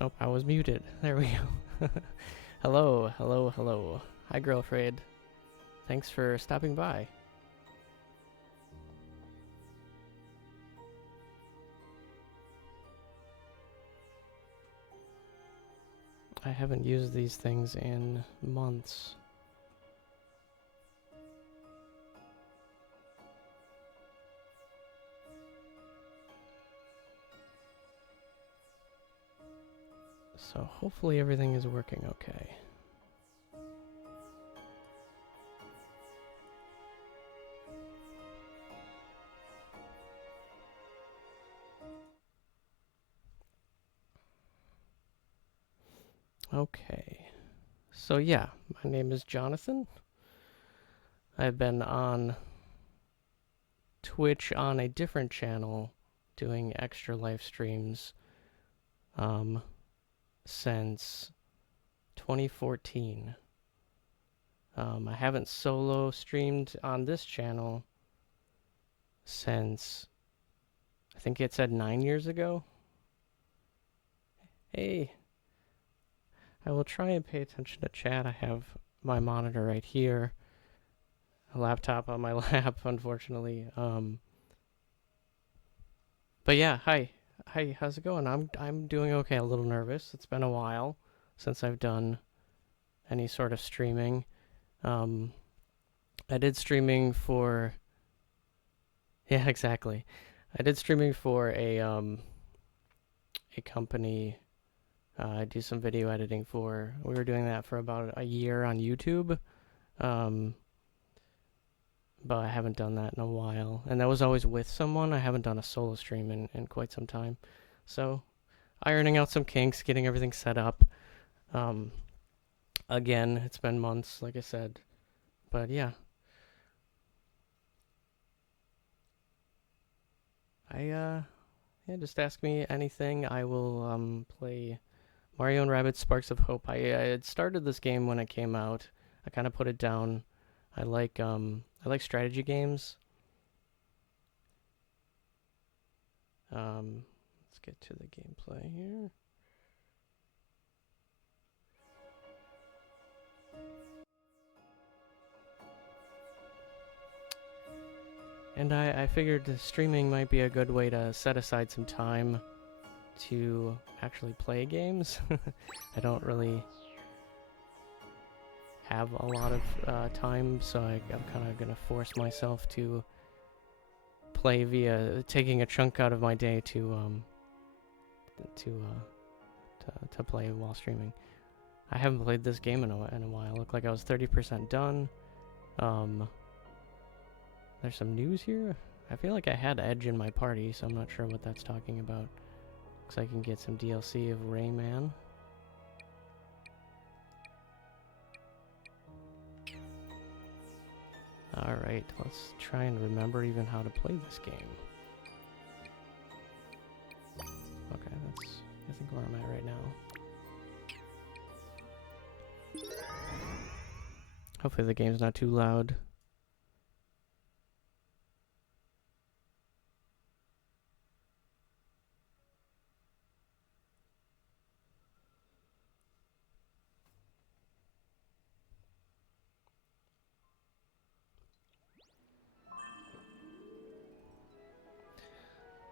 Oh, I was muted. There we go. Hello, hello, hello. Hi, Girlfriend. Thanks for stopping by. I haven't used these things in months. So hopefully everything is working okay. Okay. So yeah, my name is Jonathan. I've been on Twitch on a different channel doing extra live streams since 2014. I haven't solo streamed on this channel since I think it said 9 years ago. Hey, I will try and pay attention to chat. I have my monitor right here, a laptop on my lap, unfortunately. But yeah, hi. Hi, how's it going? I'm doing okay. A little nervous. It's been a while since I've done any sort of streaming. Um, I did streaming for yeah, exactly. I did streaming for a company I do some video editing for. We were doing that for about a year on YouTube. Um, but I haven't done that in a while. And that was always with someone. I haven't done a solo stream in quite some time. So, ironing out some kinks, getting everything set up. Um, again, it's been months, like I said. But yeah. Yeah, just ask me anything. I will play Mario and Rabbids Sparks of Hope. I had started this game when it came out. I kind of put it down. I like strategy games. Let's get to the gameplay here. And I figured streaming might be a good way to set aside some time to actually play games. I don't really have a lot of time, so I'm kind of going to force myself to play via taking a chunk out of my day to to play while streaming. I haven't played this game in a while. Looked like I was 30% done. There's some news here. I feel like I had Edge in my party, so I'm not sure what that's talking about. Looks like I can get some DLC of Rayman. Alright, let's try and remember even how to play this game. Okay, that's I think where I'm at right now. Hopefully the game's not too loud.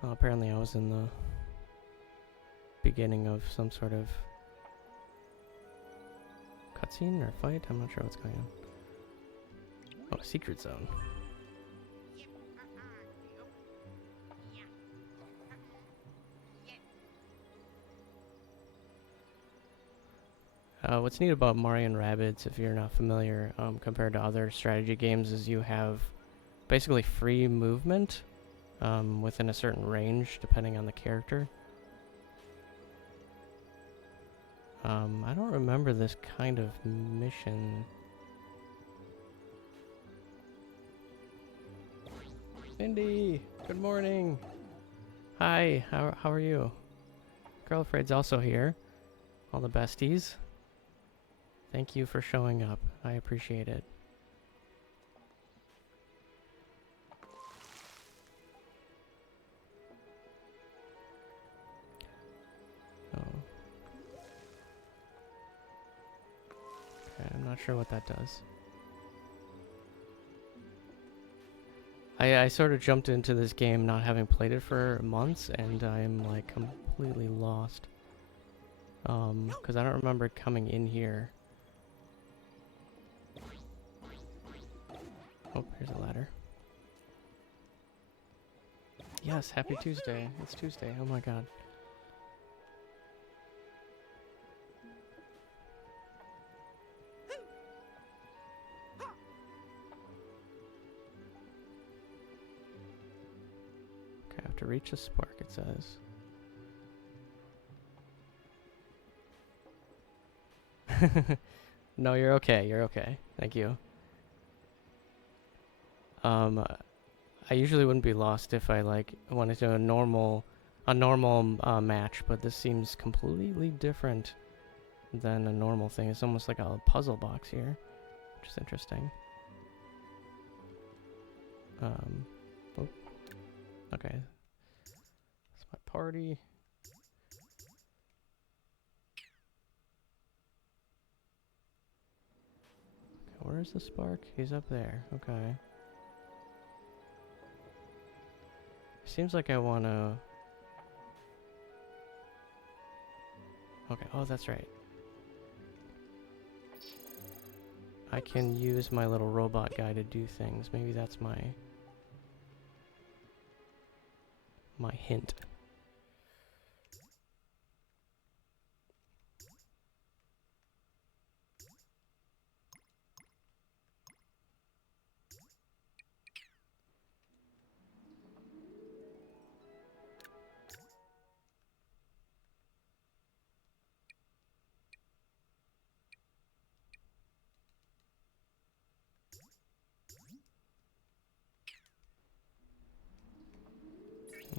Well, apparently I was in the beginning of some sort of cutscene or fight. I'm not sure what's going on. Oh, secret zone. What's neat about Mario and Rabbids, if you're not familiar, compared to other strategy games, is you have basically free movement within a certain range, depending on the character. I don't remember this kind of mission. Cindy, good morning. Hi, how are you? Girlfriend's also here. All the besties. Thank you for showing up. I appreciate it. Oh. sure what that does. I sort of jumped into this game not having played it for months, and I'm like completely lost. Because I don't remember coming in here. Oh, here's a ladder. Yes, happy Tuesday. It's Tuesday. Oh my god. Okay, I have to reach a spark, it says. No, you're okay. You're okay. Thank you. I usually wouldn't be lost if I like wanted to do a normal match, but this seems completely different than a normal thing. It's almost like a puzzle box here, which is interesting. Oh, okay. That's my party. Okay, where's the spark? He's up there. Okay. Seems like I wanna... Okay, oh, that's right. I can use my little robot guy to do things. Maybe that's my hint.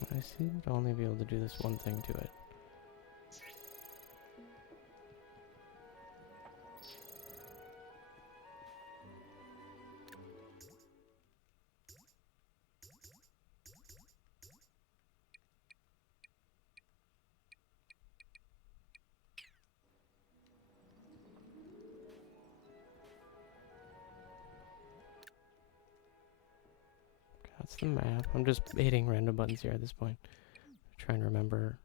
I seem to only be able to do this one thing to it. That's the map. I'm just hitting random buttons here at this point. Trying to remember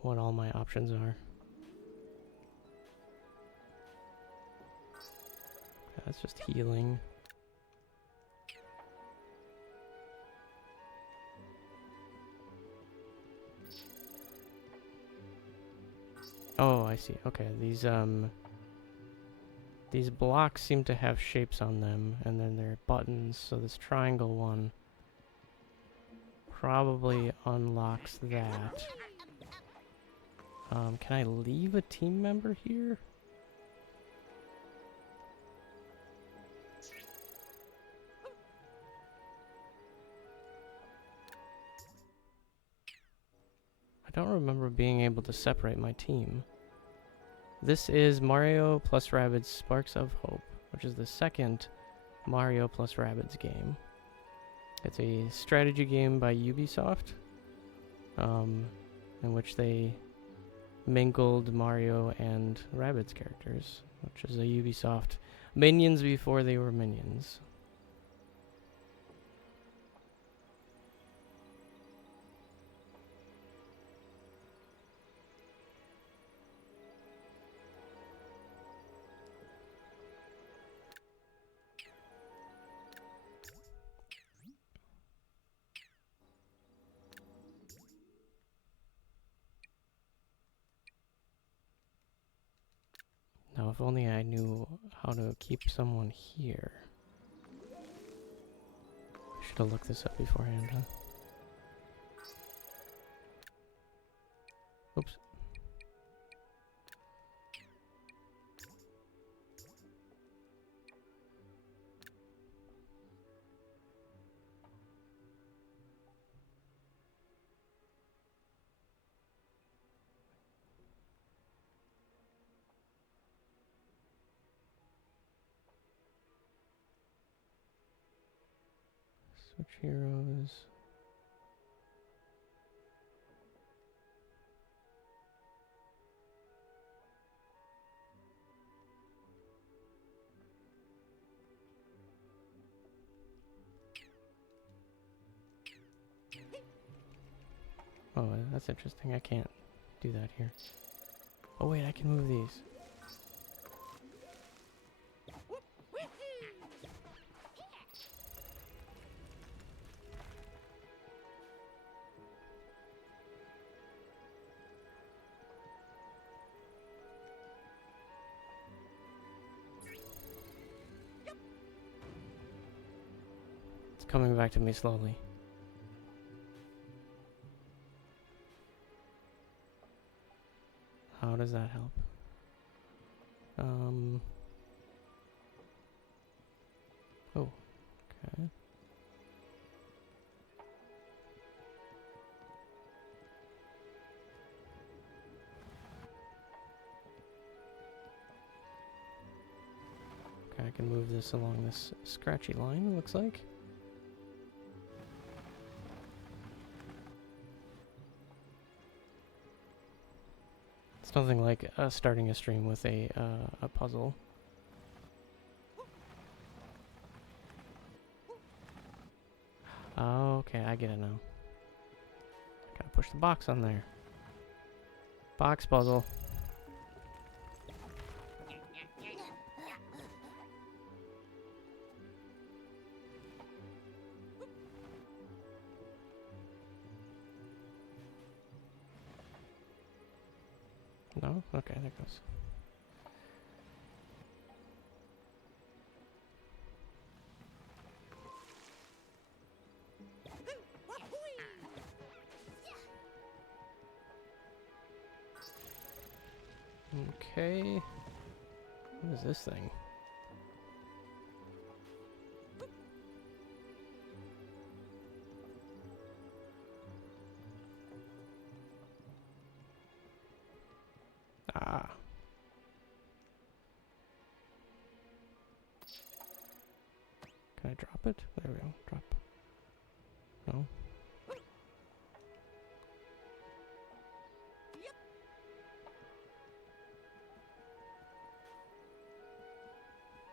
what all my options are. That's just healing. Oh, I see. Okay, these blocks seem to have shapes on them, and then they're buttons, so this triangle one probably unlocks that. Can I leave a team member here? I don't remember being able to separate my team. This is Mario plus Rabbids Sparks of Hope, which is the second Mario plus Rabbids game. It's a strategy game by Ubisoft, in which they mingled Mario and Rabbids characters, which is a Ubisoft Minions before they were Minions. Now, if only I knew how to keep someone here. I should have looked this up beforehand, huh? Oops. Switch heroes. Oh, that's interesting. I can't do that here. Oh wait, I can move these. It's coming back to me slowly. How does that help? Oh, okay. Okay, I can move this along this scratchy line, it looks like. It's nothing like starting a stream with a puzzle. Oh, okay, I get it now. Gotta push the box on there. Box puzzle. No? Okay, there it goes. Okay. What is this thing? Ah. Can I drop it? There we go. Drop. No?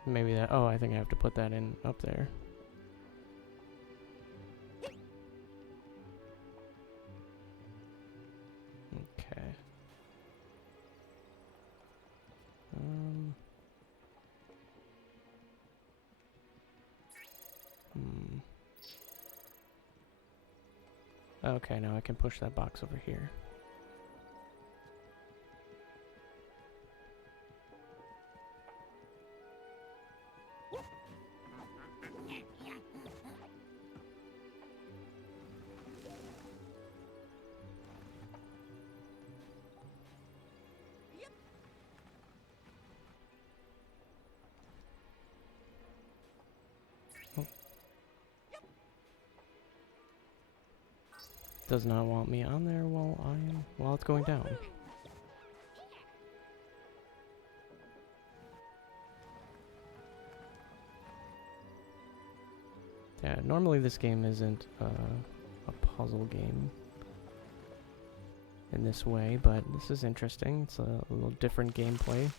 Maybe that... Oh, I think I have to put that in up there. Okay. Okay, now I can push that box over here. Does not want me on there while it's going down. Yeah, normally this game isn't a puzzle game in this way, but this is interesting. It's a little different gameplay.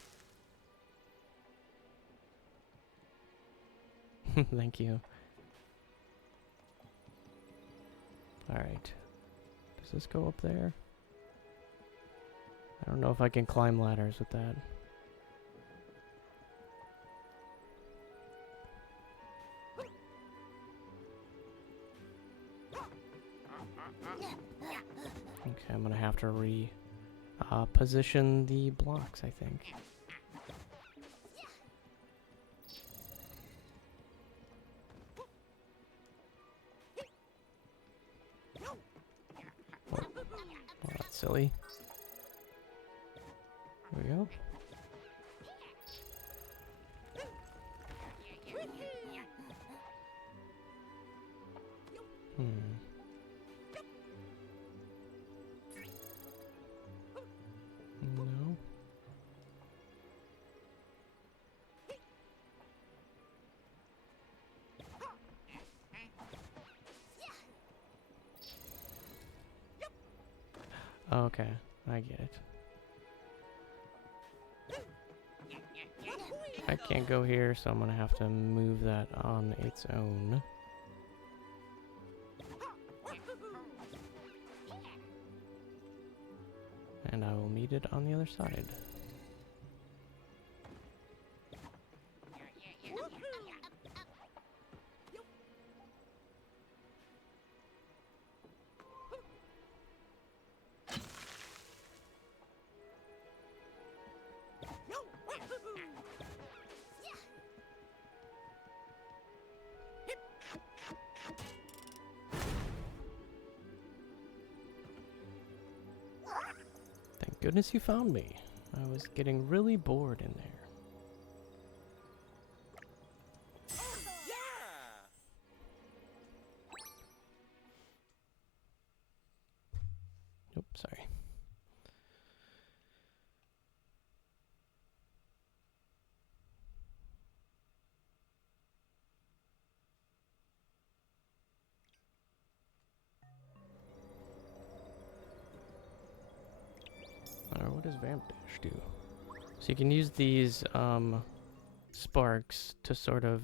Thank you. Alright. Does this go up there? I don't know if I can climb ladders with that. Okay, I'm gonna have to position the blocks, I think. Oh, that's silly. There we go. No. Okay, I get it. I can't go here, so I'm gonna have to move that on its own. And I will meet it on the other side. Thank goodness you found me. I was getting really bored in there. Oops, sorry. What does Vamp Dash do? So you can use these sparks to sort of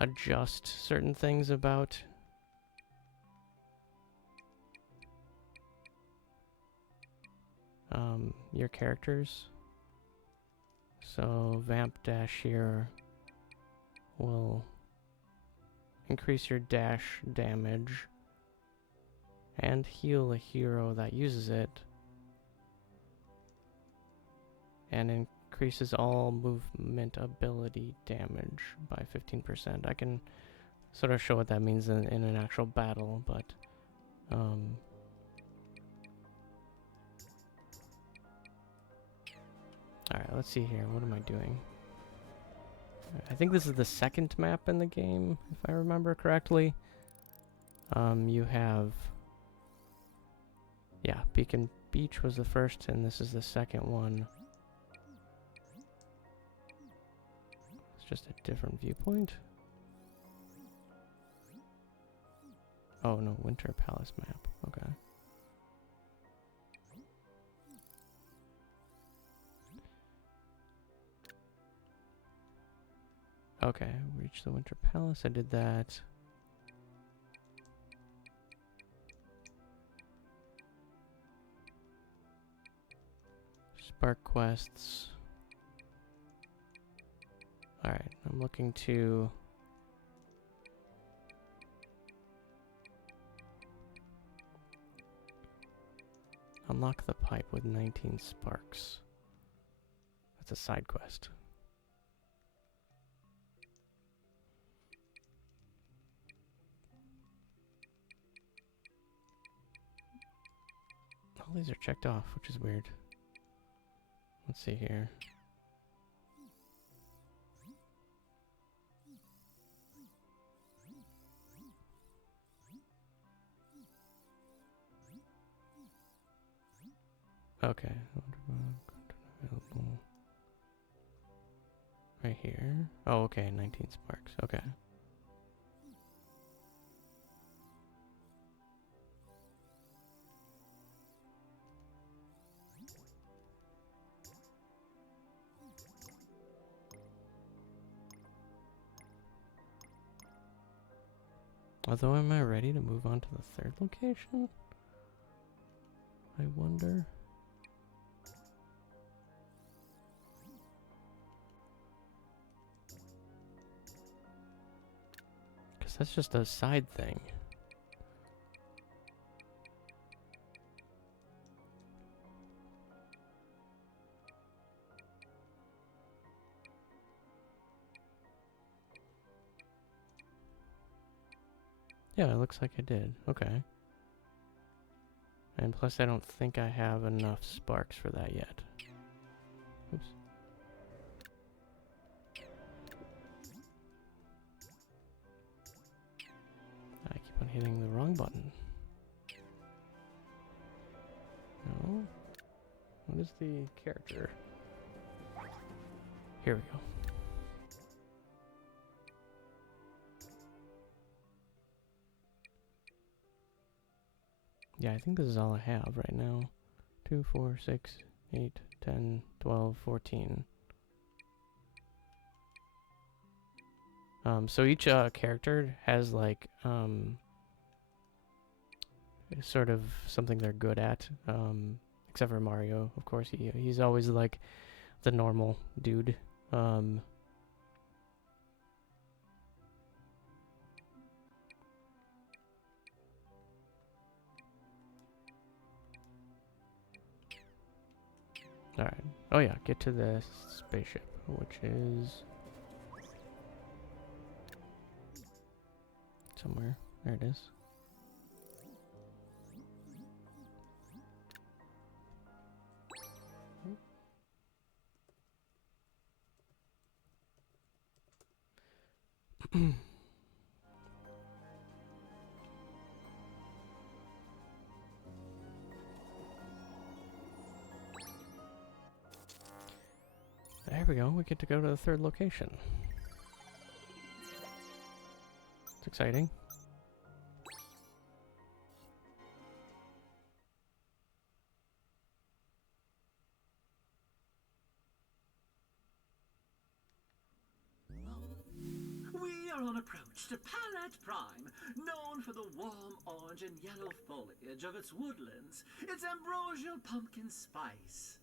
adjust certain things about your characters. So Vamp Dash here will increase your dash damage and heal a hero that uses it, and increases all movement ability damage by 15%. I can sort of show what that means in an actual battle, but alright, let's see here. What am I doing? I think this is the second map in the game, if I remember correctly. You have... Yeah, Beacon Beach was the first, and this is the second one. It's just a different viewpoint. Oh no, Winter Palace map. Okay. Okay, reach the Winter Palace. I did that. Spark quests. Alright, I'm looking to... unlock the pipe with 19 sparks. That's a side quest. All these are checked off, which is weird. Let's see here. Okay. Available. Right here. Oh, okay. 19 sparks. Okay. Although, am I ready to move on to the third location? I wonder. Because that's just a side thing. Yeah, it looks like I did. Okay. And plus, I don't think I have enough sparks for that yet. Oops. I keep on hitting the wrong button. No. What is the character? Here we go. Yeah, I think this is all I have right now. 2, 4, 6, 8, 10, 12, 14. So each character has like is sort of something they're good at. Except for Mario, of course. He's always like the normal dude. Alright. Oh yeah, get to the spaceship, which is somewhere. There it is. There we go, we get to go to the third location. It's exciting. We are on approach to Palette Prime, known for the warm orange and yellow foliage of its woodlands, its ambrosial pumpkin spice,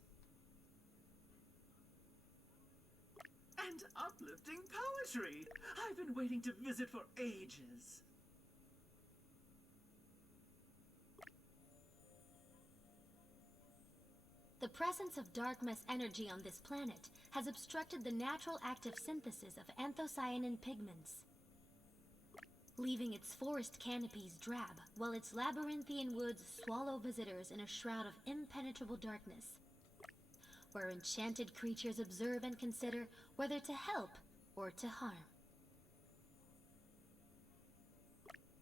and uplifting poetry. I've been waiting to visit for ages. The presence of dark mass energy on this planet has obstructed the natural active synthesis of anthocyanin pigments, leaving its forest canopies drab, while its labyrinthine woods swallow visitors in a shroud of impenetrable darkness, where enchanted creatures observe and consider whether to help or to harm.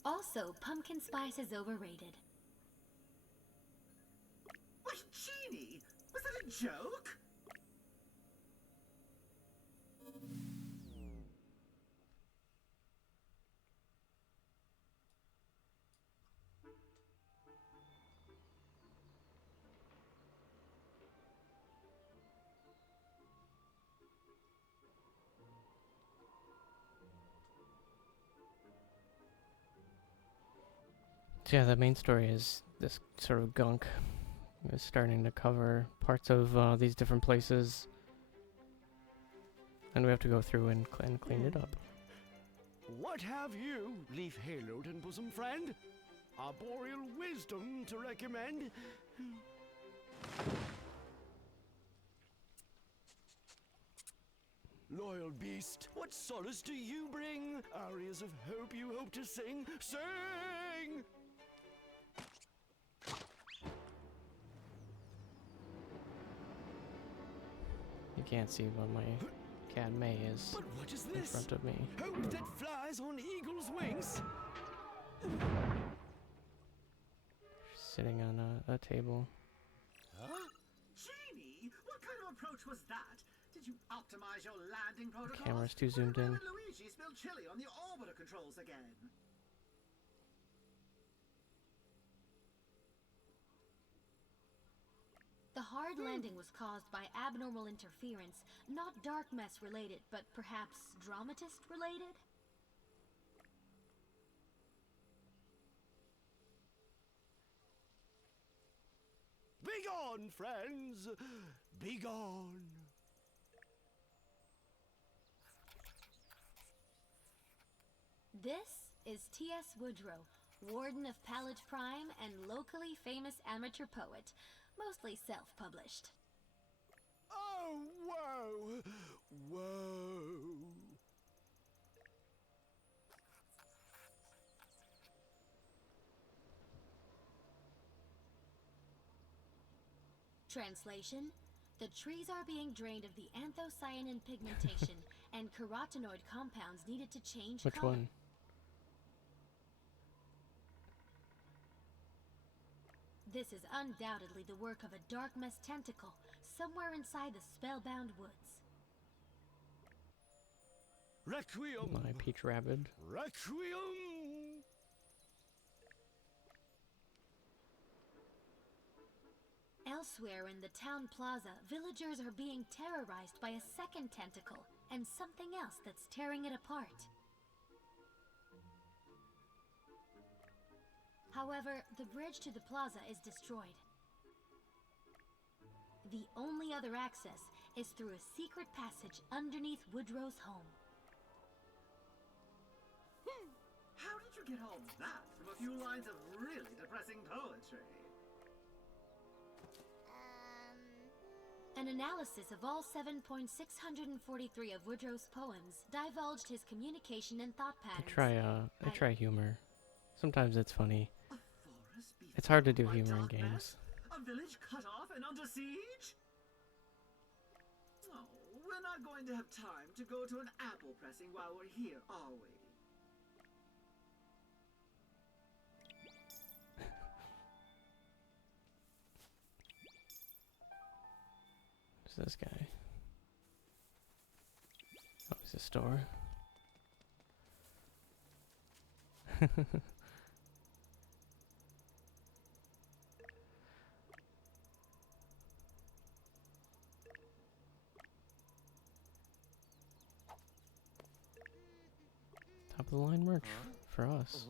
Also, pumpkin spice is overrated. Wait, Genie! Was that a joke? So yeah, the main story is this sort of gunk is starting to cover parts of these different places, and we have to go through and clean it up. What have you, leaf-haloed and bosom friend? Arboreal wisdom to recommend? Loyal beast, what solace do you bring? Arias of hope you hope to sing? Sing! You can't see what my cat May is But what is in this? front of me. Hope that flies on eagle's wings? Sitting on a table. Huh? Genie, what kind of approach was that? Did you optimize your landing protocols? Camera's too zoomed in. Or did Luigi spill chili on the orbiter controls again? The hard landing was caused by abnormal interference, not dark mess related, but perhaps dramatist related? Begone, friends! Begone! This is T.S. Woodrow, Warden of Palette Prime and locally famous amateur poet, mostly self-published. Oh, whoa! Whoa! Translation: the trees are being drained of the anthocyanin pigmentation and carotenoid compounds needed to change Which color. one? This is undoubtedly the work of a dark mess tentacle somewhere inside the spellbound woods. Requiem! My Peach Rabbid. Requiem! Elsewhere in the town plaza, villagers are being terrorized by a second tentacle and something else that's tearing it apart. However, the bridge to the plaza is destroyed. The only other access is through a secret passage underneath Woodrow's home. How did you get all that from a few lines of really depressing poetry? An analysis of all 7,643 of Woodrow's poems divulged his communication and thought patterns. I try humor. Sometimes it's funny. A forest It's hard to do before humor in darkness? games. A village cut off and under siege? Oh, we're not going to have time to go to an apple pressing while we're here, are we? Who's this guy? Oh, he's a store. Top of the line merch for us.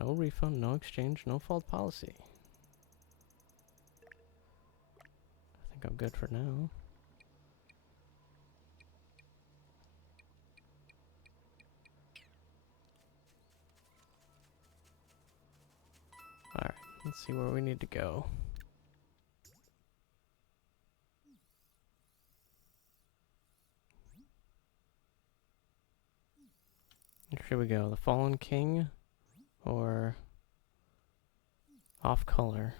No refund, no exchange, no fault policy. I think I'm good for now. Alright, let's see where we need to go. Where should we go? The Fallen King or Off Color?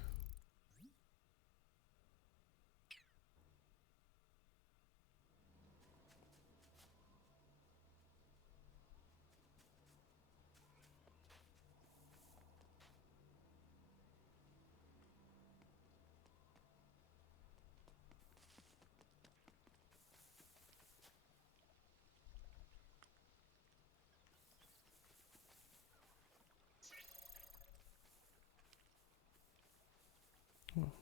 Oh.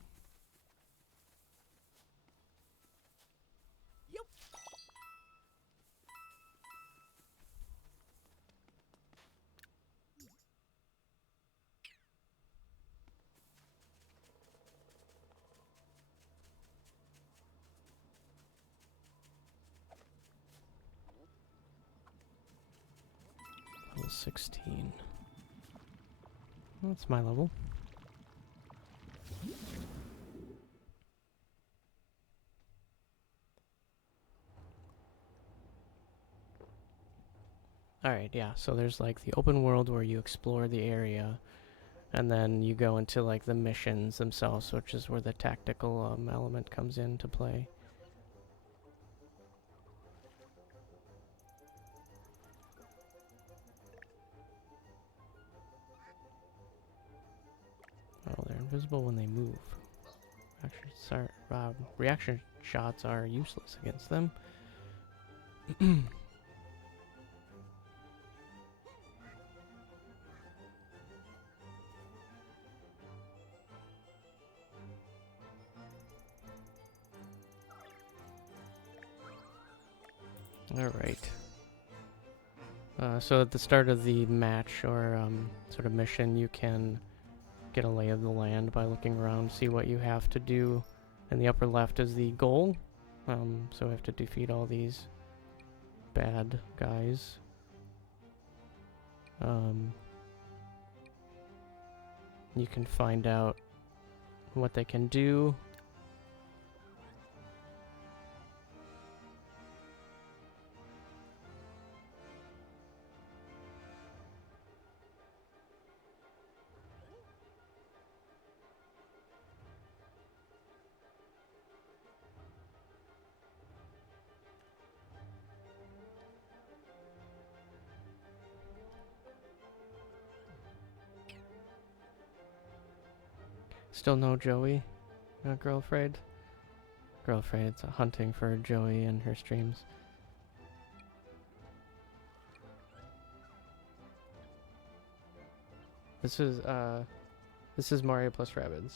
Level 16. That's my level. Alright, yeah, so there's like the open world where you explore the area, and then you go into like the missions themselves, which is where the tactical element comes into play. Oh, they're invisible when they move. Reaction shots are useless against them. Alright. So at the start of the match or sort of mission, you can get a lay of the land by looking around, see what you have to do. In the upper left is the goal. So we have to defeat all these bad guys. You can find out what they can do. Still no Joey? No Girlfriend? Girlfriend's hunting for Joey in her streams. This is Mario plus Rabbids.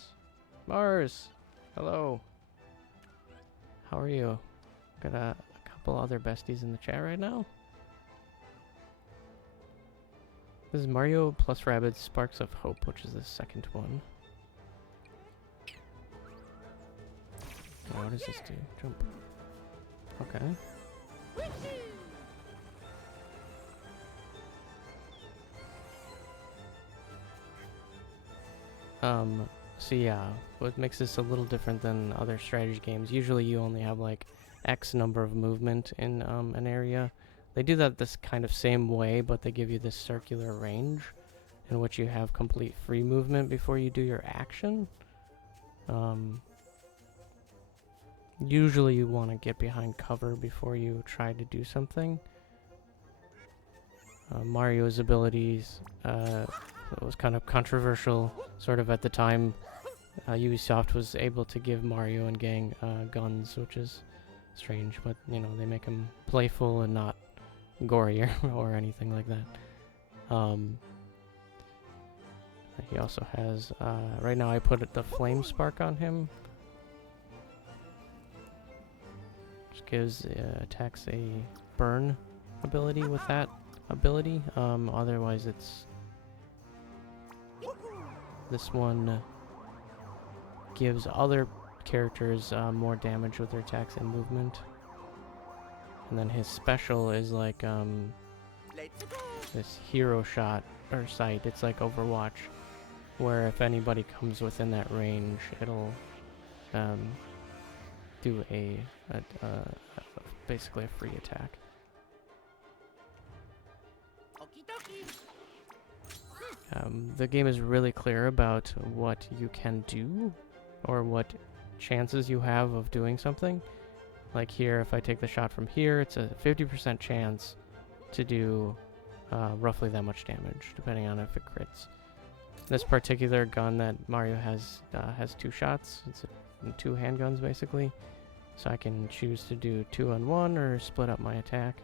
Mars! Hello! How are you? Got a couple other besties in the chat right now. This is Mario plus Rabbids Sparks of Hope, which is the second one. Oh, what does this do? Jump. Okay. So yeah, what makes this a little different than other strategy games, usually you only have like X number of movement in an area. They do that this kind of same way, but they give you this circular range in which you have complete free movement before you do your action. Usually you want to get behind cover before you try to do something. Mario's abilities, it was kind of controversial sort of at the time. Ubisoft was able to give Mario and gang guns, which is strange, but you know, they make them playful and not gory or anything like that. He also has, right now I put the flame spark on him. Just gives attacks a burn ability with that ability. Otherwise it's this one gives other characters more damage with their attacks and movement. And then his special is like this hero shot or sight. It's like Overwatch, where if anybody comes within that range, it'll do basically a free attack. The game is really clear about what you can do or what chances you have of doing something. Like here, if I take the shot from here, it's a 50% chance to do roughly that much damage, depending on if it crits. This particular gun that Mario has two shots. It's two handguns, basically. So I can choose to do 2 on 1 or split up my attack.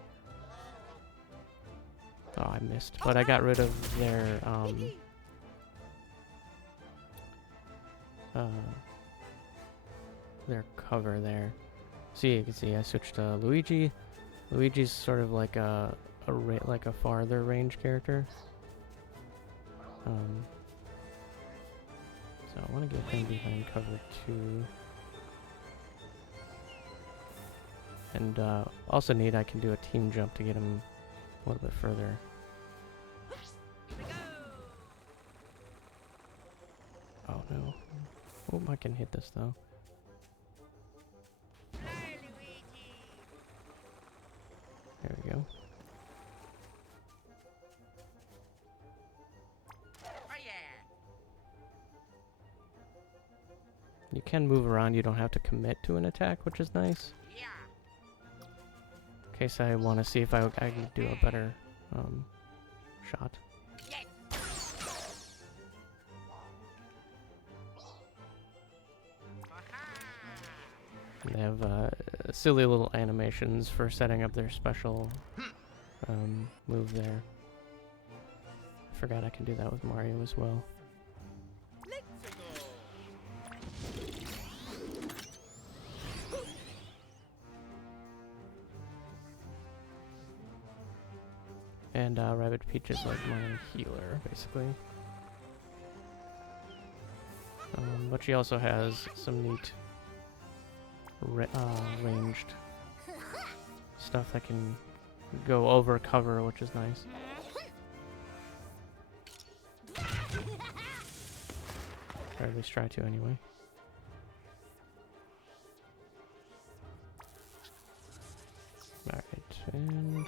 Oh, I missed. But I got rid of their cover there. So you can see I switched to Luigi. Luigi's sort of like a farther range character. So I want to get him behind cover too. And also neat, I can do a team jump to get him a little bit further. Oh no. Oh, I can hit this though. There we go. You can move around, you don't have to commit to an attack, which is nice. In case I want to see if I can do a better shot. And they have silly little animations for setting up their special move there. I forgot I can do that with Mario as well. And Rabbid Peach is like my healer, basically. But she also has some neat ranged stuff that can go over cover, which is nice. Or at least try to, anyway. Alright, and...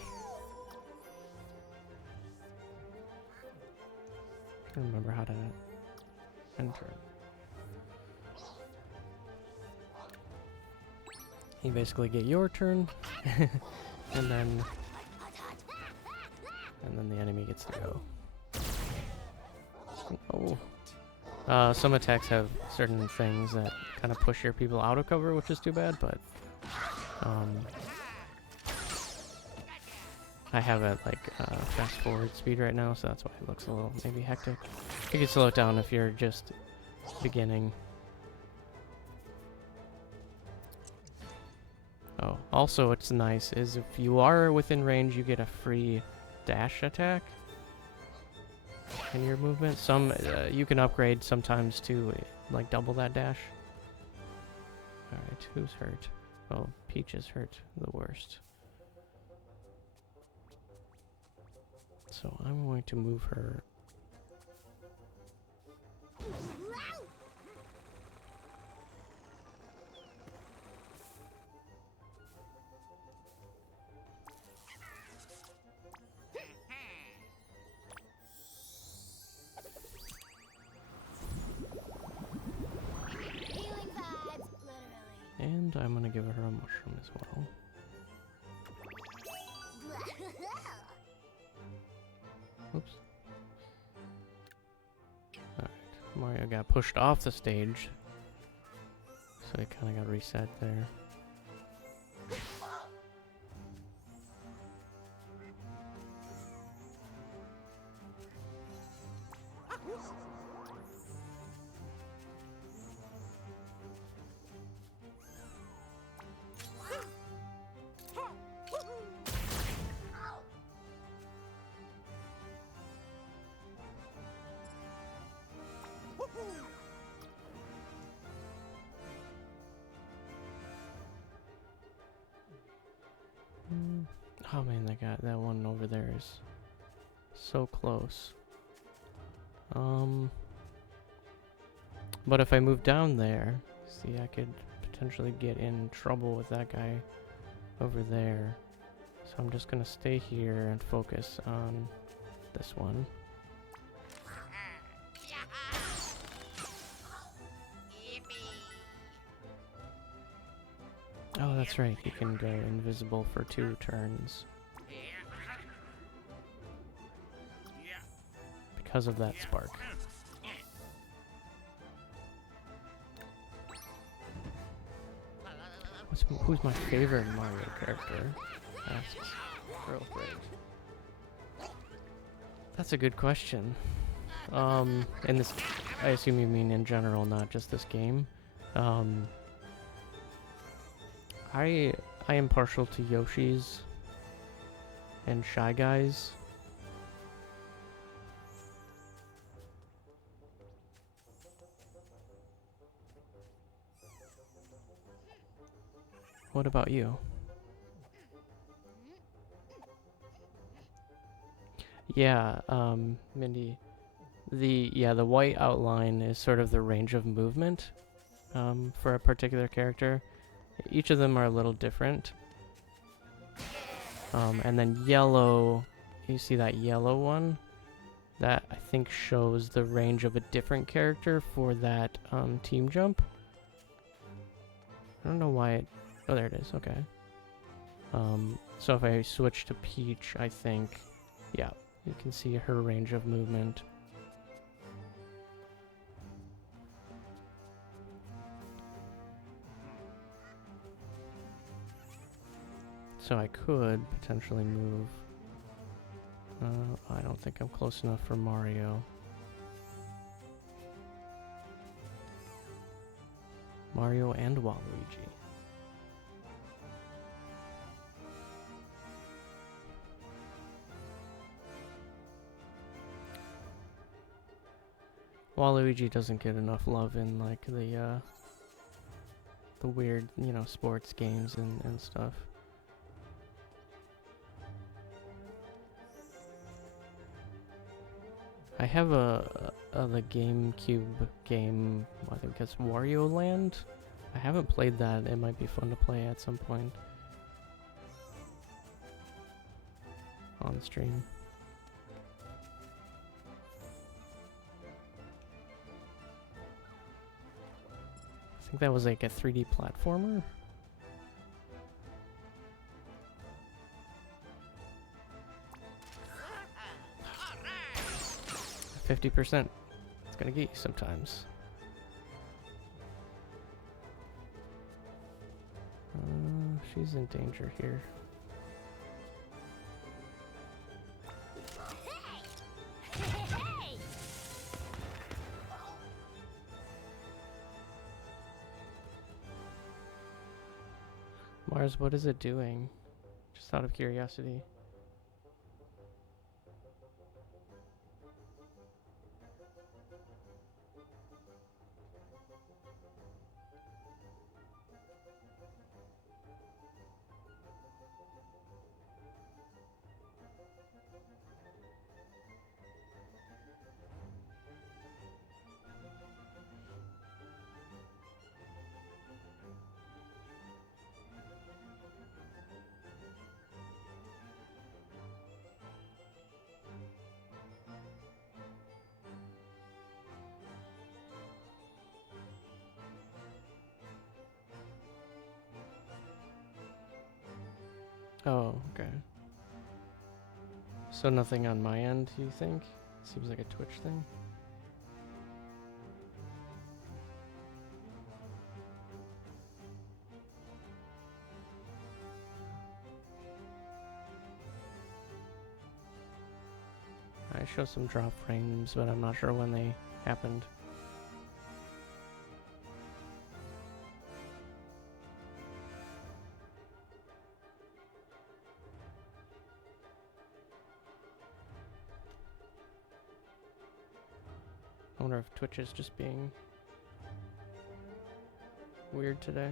I don't remember how to enter it. You basically get your turn, and then the enemy gets to go. Oh. Some attacks have certain things that kind of push your people out of cover, which is too bad, but I have it like fast forward speed right now, so that's why it looks a little maybe hectic. You can slow it down if you're just beginning. Oh, also what's nice is if you are within range, you get a free dash attack. linear movement. Some you can upgrade sometimes to like double that dash. All right, who's hurt? Oh, Peach is hurt the worst. So I'm going to move her. Healing vibes, literally. And I'm going to give her a mushroom as well. Oops. Alright, Mario got pushed off the stage. So he kind of got reset there. Oh man, that one over there is so close. But if I move down there, see, I could potentially get in trouble with that guy over there. So I'm just gonna stay here and focus on this one. Oh, that's right. He can go invisible for 2 turns. Because of that spark. Who's my favorite Mario character? Asks Girlfriend. That's a good question. In this, I assume you mean in general, not just this game. I am partial to Yoshi's and Shy Guys. What about you? Yeah, Mindy, the white outline is sort of the range of movement for a particular character. Each of them are a little different. And then yellow, you see that yellow one? That I think shows the range of a different character for that team jump. I don't know why it... Oh, there it is. Okay. So if I switch to Peach, I think... Yeah, you can see her range of movement. So I could potentially move... I don't think I'm close enough for Mario. Mario and Waluigi. Waluigi doesn't get enough love in like the weird, you know, sports games and stuff. I have the GameCube game, I think it's Wario Land. I haven't played that. It might be fun to play at some point on stream. I think that was like a 3D platformer. 50%. It's gonna get you sometimes. She's in danger here. Mars, what is it doing? Just out of curiosity. Oh, okay. So nothing on my end, you think? Seems like a Twitch thing. I show some drop frames, but I'm not sure when they happened. I wonder if Twitch is just being weird today.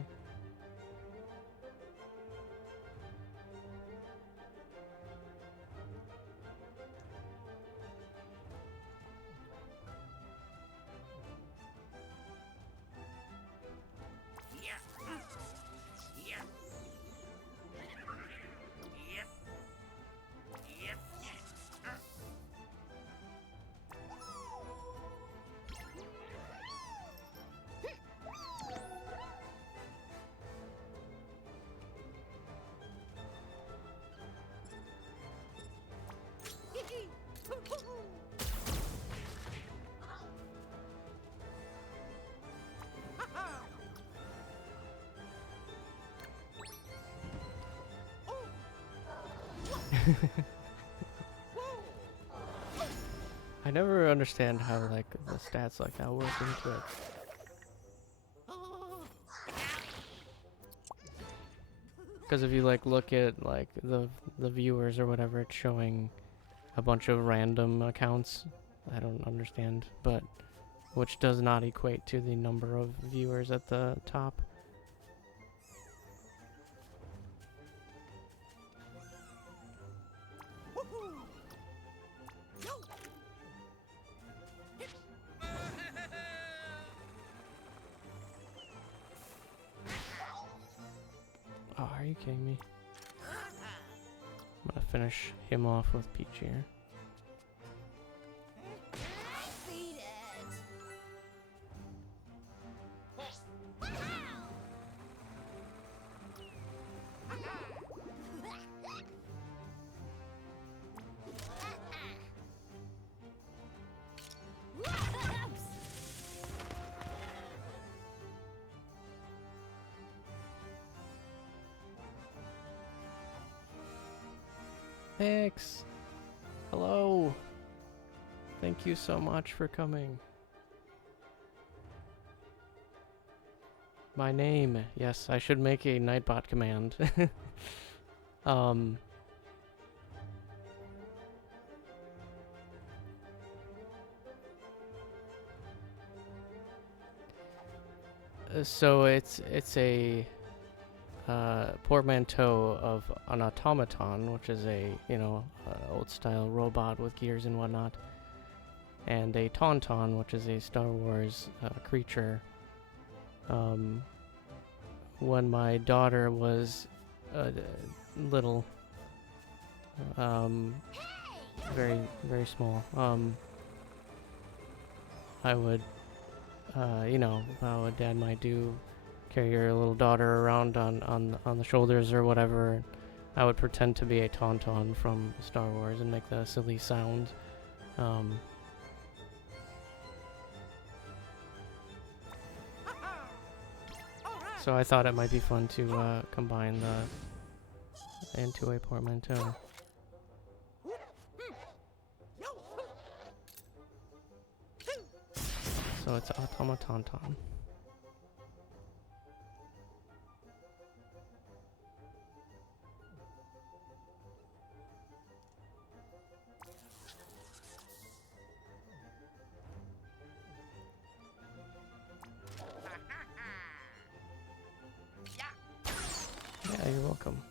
I never understand how like the stats like that work in Twitch. Because if you like look at like the viewers or whatever, it's showing a bunch of random accounts. I don't understand, but which does not equate to the number of viewers at the top. Oh, are you kidding me? I'm gonna finish him off with Peach here. Thanks. Hello. Thank you so much for coming. My name. Yes, I should make a Nightbot command. So it's a portmanteau of an automaton, which is a, you know, old style robot with gears and whatnot, and a tauntaun, which is a Star Wars creature. When my daughter was little, very, very small, I would, you know, how a dad might do, carry your little daughter around on the shoulders or whatever. I would pretend to be a tauntaun from Star Wars and make the silly sound. So I thought it might be fun to combine the into a portmanteau. So it's automatonton. Yeah, you're welcome.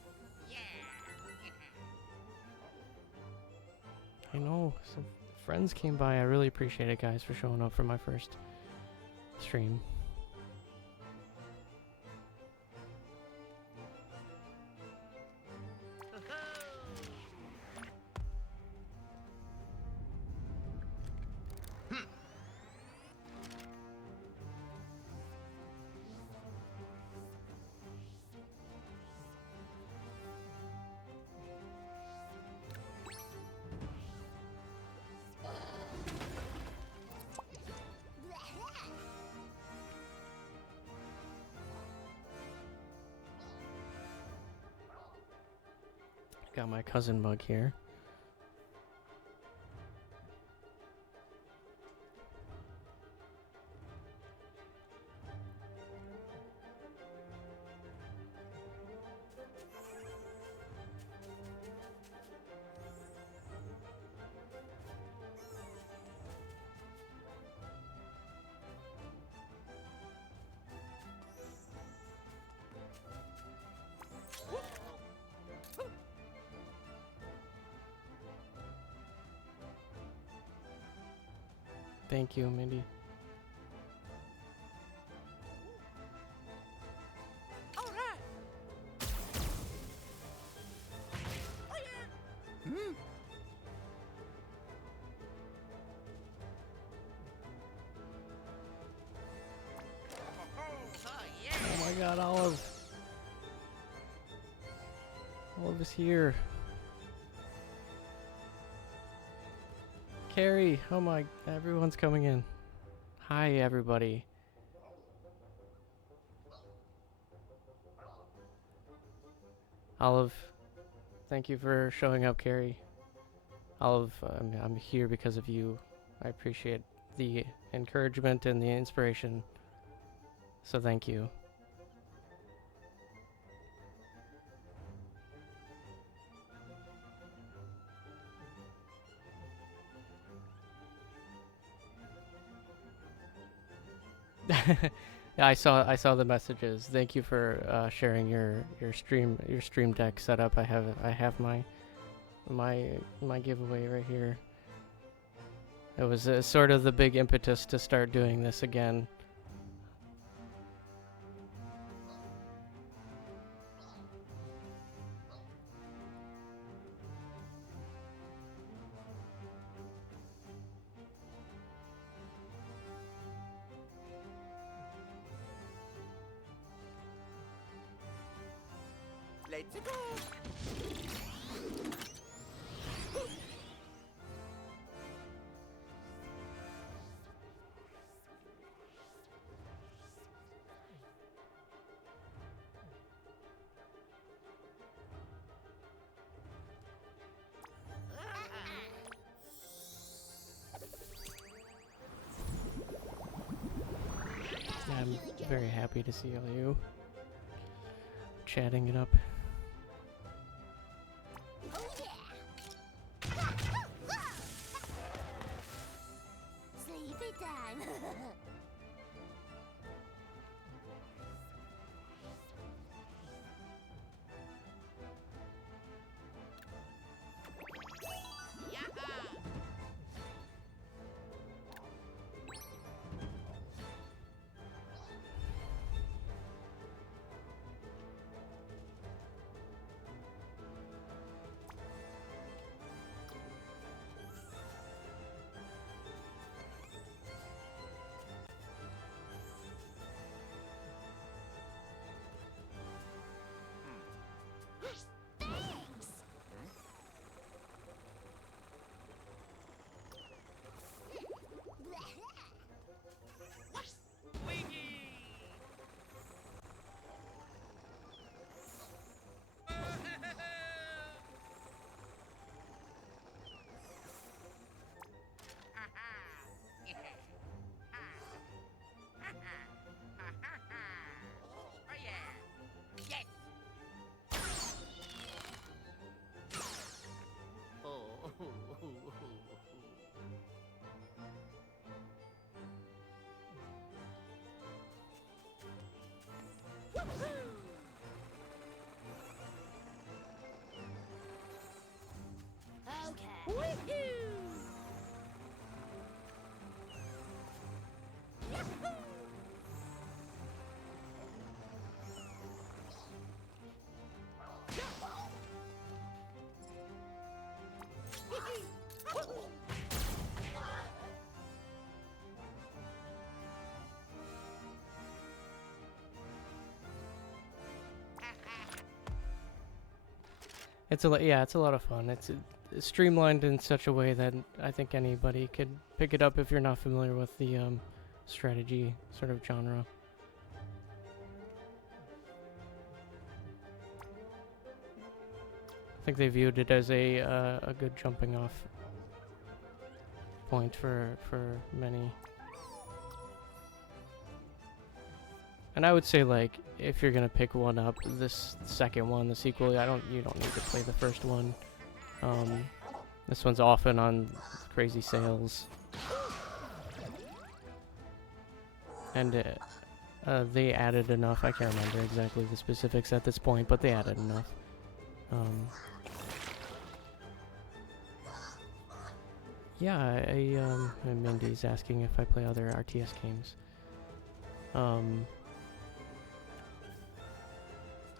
I know, some friends came by. I really appreciate it, guys, for showing up for my first stream. Got my cousin mug here. Thank you, Mindy. Oh my god, Olive! Olive is here. Carrie! Oh my, everyone's coming in. Hi, everybody. Olive, thank you for showing up, Carrie. Olive, I'm here because of you. I appreciate the encouragement and the inspiration. So thank you. Yeah, I saw the messages. Thank you for sharing your stream deck setup. I have my giveaway right here. It was sort of the big impetus to start doing this again. Let's go. I'm very happy to see all you chatting it up. Oh yeah. Sleepy time. Yeah, it's a lot of fun. It's streamlined in such a way that I think anybody could pick it up if you're not familiar with the strategy sort of genre. I think they viewed it as a good jumping off point for many. And I would say, like, if you're gonna pick one up, this second one, the sequel, you don't need to play the first one. This one's often on crazy sales, and they added enough. I can't remember exactly the specifics at this point, but they added enough. Yeah, Mindy's asking if I play other RTS games.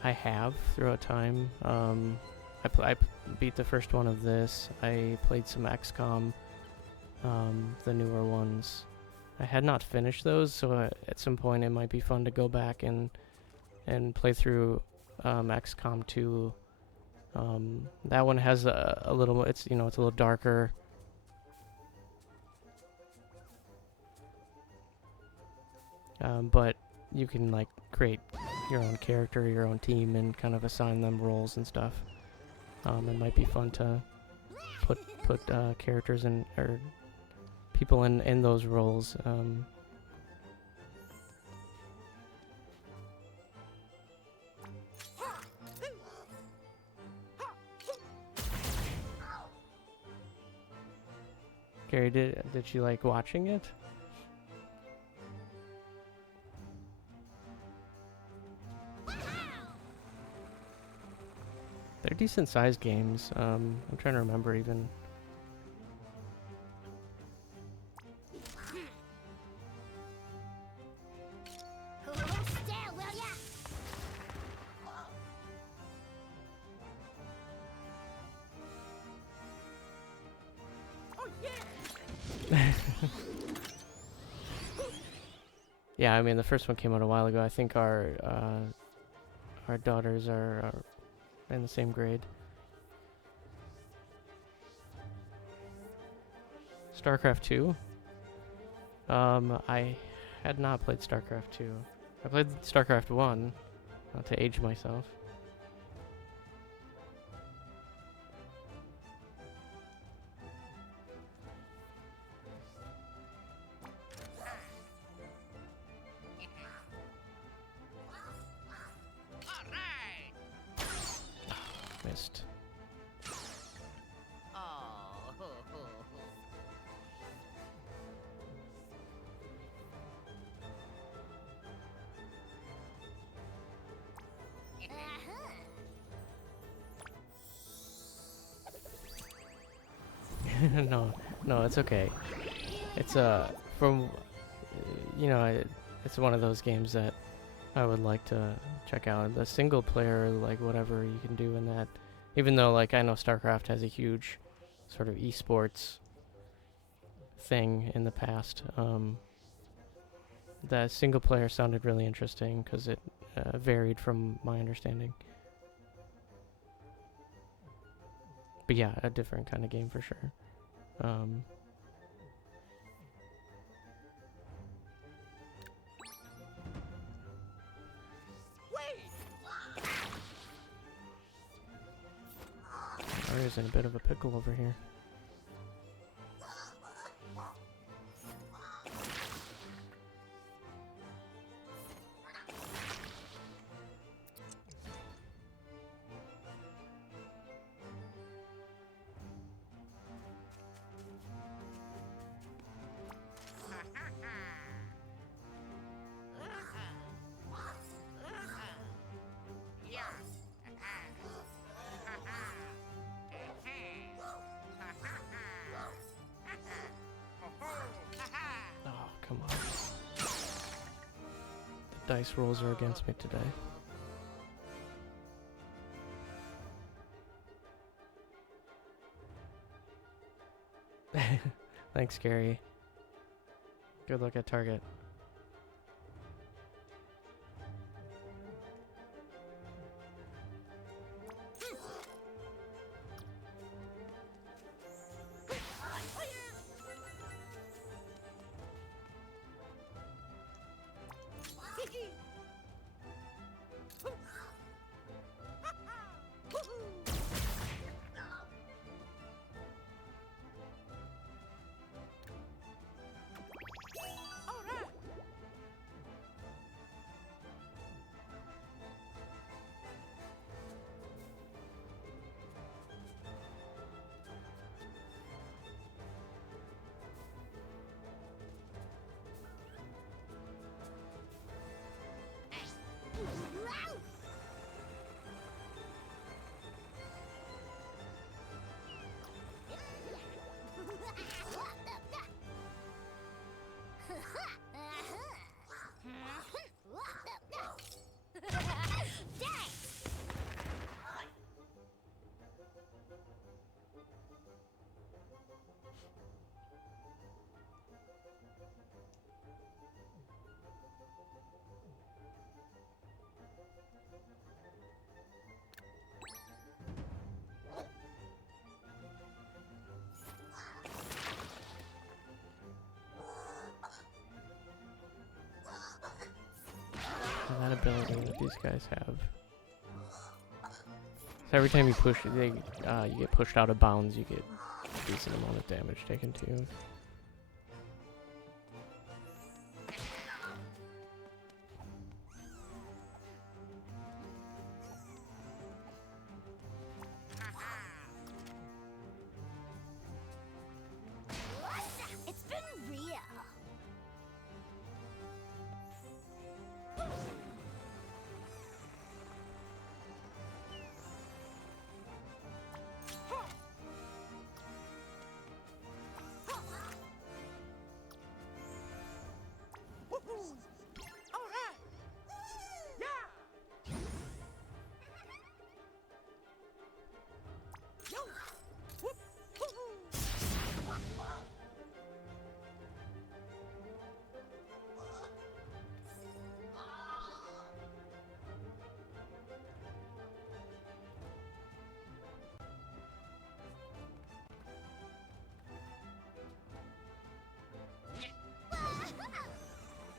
I have throughout time. I beat the first one of this. I played some XCOM, the newer ones. I had not finished those, so at some point it might be fun to go back and play through XCOM 2. That one has a little. It's a little darker. But you can like create your own character, your own team, and kind of assign them roles and stuff. It might be fun to put characters in or people in those roles. Gary, did you like watching it? They're decent sized games. I'm trying to remember even. Hold still, will ya? Oh yeah! Yeah, I mean the first one came out a while ago. I think our daughters are in the same grade. StarCraft 2? I had not played StarCraft 2. I played StarCraft 1, not to age myself. Missed. No, it's okay. It's from it's one of those games that I would like to check out. The single player, like whatever you can do in that, even though like I know StarCraft has a huge sort of esports thing in the past. The single player sounded really interesting because it varied from my understanding. But yeah, a different kind of game for sure. Mario's in a bit of a pickle over here. dice rolls are against me today. Thanks, Gary. Good luck at target. That ability that these guys have. So every time you push, you get pushed out of bounds. You get a decent amount of damage taken to you. It's been real.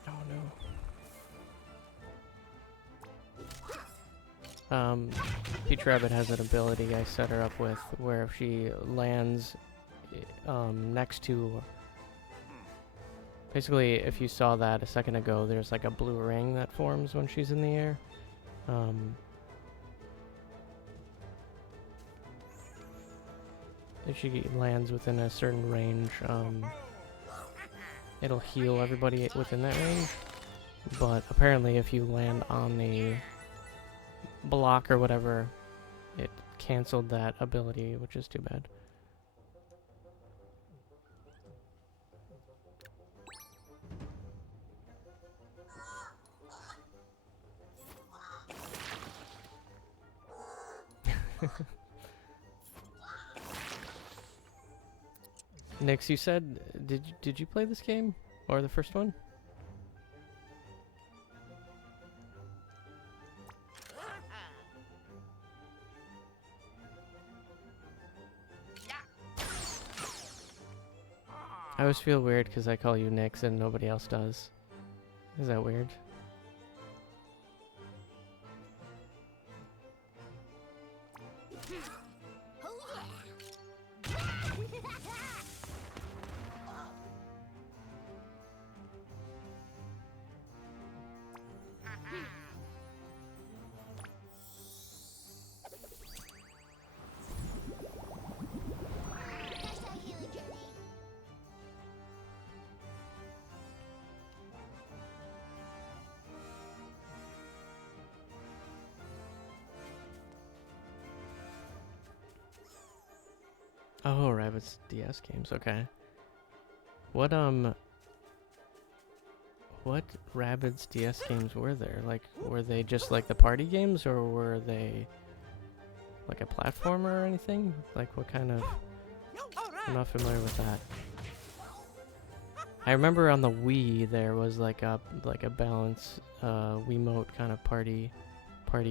Oh no. Peach Rabbit has an ability I set her up with where if she lands next to... Basically, if you saw that a second ago, there's like a blue ring that forms when she's in the air. If she lands within a certain range, it'll heal everybody within that range. But apparently if you land on the block or whatever, it canceled that ability, which is too bad. Nix, you said, did you play this game? Or the first one? I always feel weird because I call you Nix and nobody else does. Is that weird? Oh, Rabbids DS games, okay. What what Rabbids DS games were there? Like, were they just like the party games, or were they like a platformer or anything? Like, what kind of... I'm not familiar with that. I remember on the Wii there was like a balance Wiimote kind of party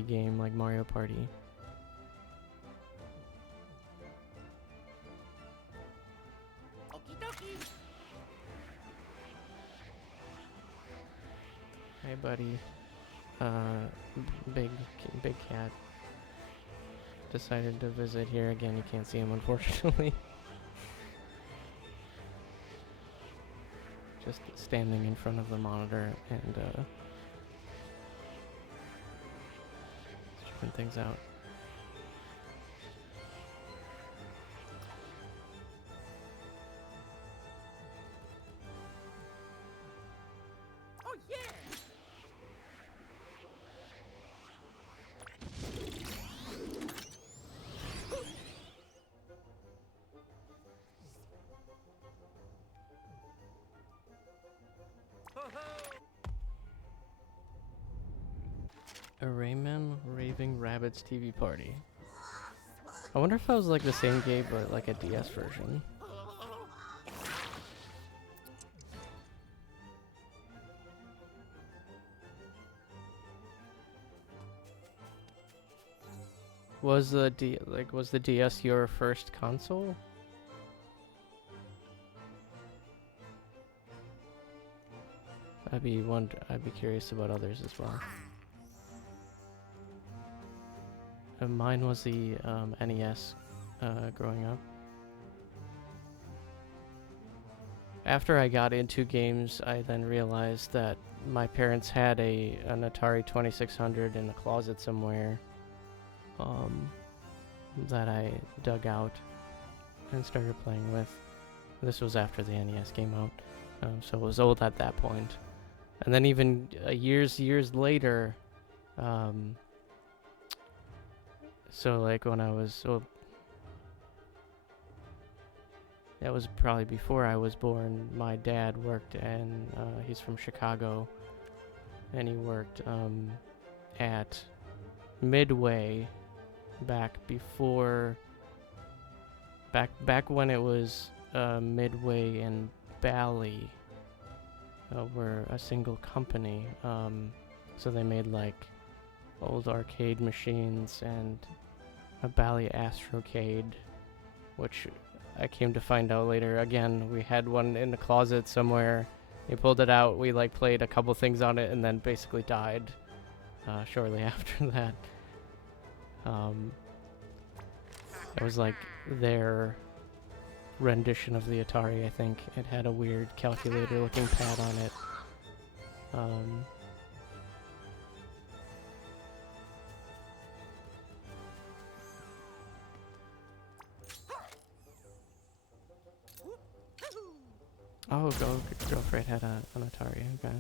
game, like Mario Party. Hey buddy, big cat decided to visit here again. You can't see him, unfortunately. Just standing in front of the monitor and checking things out. A Rayman Raving Rabbids TV Party. I wonder if that was like the same game but like a DS version. Was the DS your first console? I'd be curious about others as well. Mine was the NES growing up. After I got into games, I then realized that my parents had an Atari 2600 in a closet somewhere that I dug out and started playing with. This was after the NES came out, so it was old at that point. And then even years later, so like when I was, that was probably before I was born. My dad worked, and he's from Chicago, and he worked at Midway back when it was Midway and Bally were a single company. So they made like old arcade machines and a Bally Astrocade, which I came to find out later. Again, we had one in the closet somewhere. We pulled it out, we like played a couple things on it, and then basically died shortly after that. It was like their rendition of the Atari, I think. It had a weird calculator looking pad on it. Oh, Girlfriend had an Atari, okay.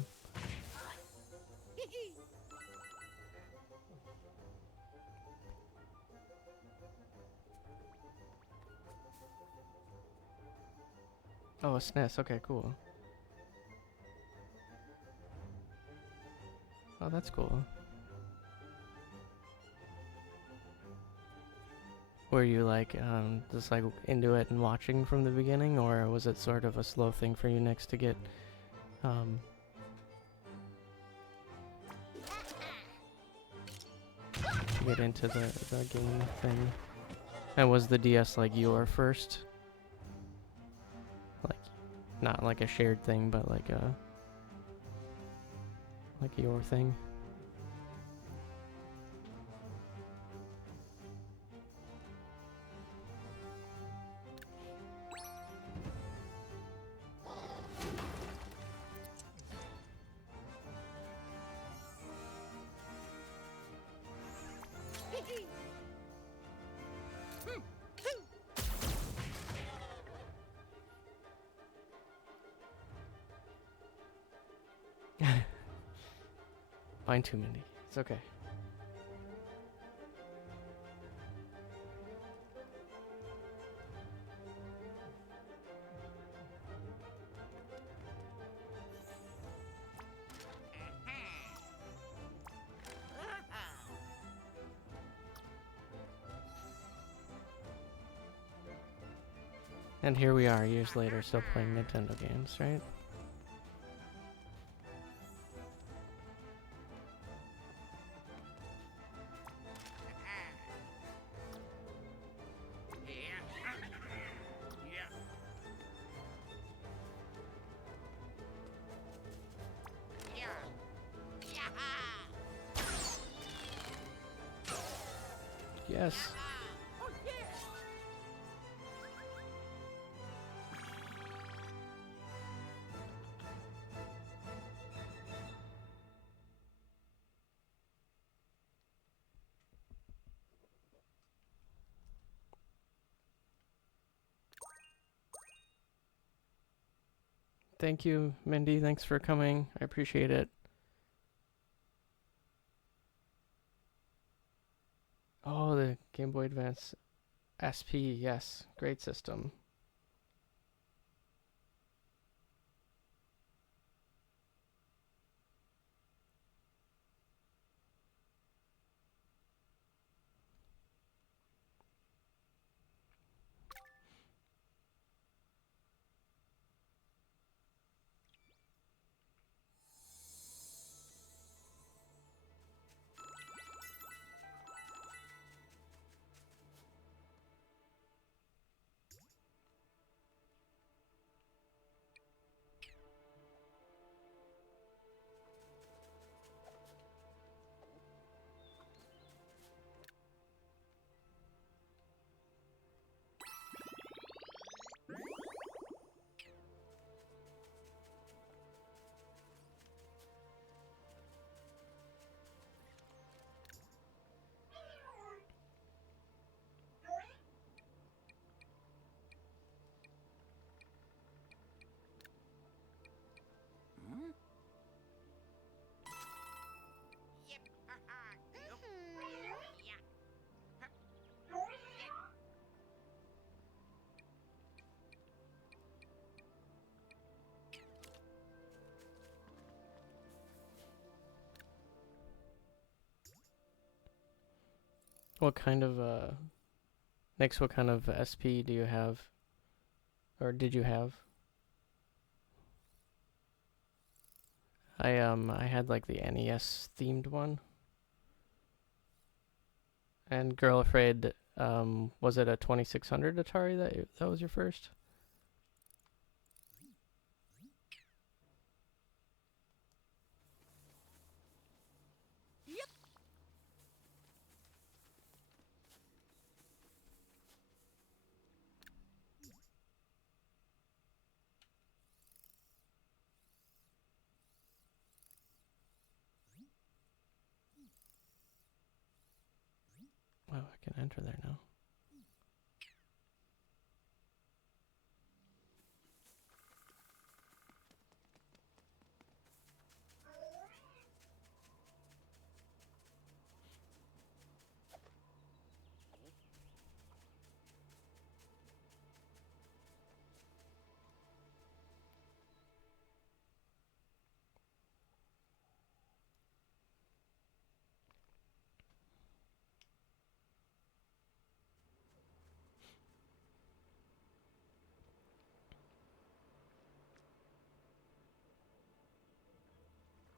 Oh, a SNES, okay, cool. Oh, that's cool. Were you like, just like into it and watching from the beginning, or was it sort of a slow thing for you next to get into the game thing? And was the DS like your first? Like, not like a shared thing, but like your thing? Mine too many. It's okay. And here we are, years later, still playing Nintendo games, right? Yes. Thank you, Mindy. Thanks for coming. I appreciate it. Oh, the Game Boy Advance SP. Yes, great system. What kind of Next, what kind of SP do you have, or did you have? I had like the NES themed one. And Girl Afraid, was it a 2600 Atari that was your first? Oh, I can enter there now.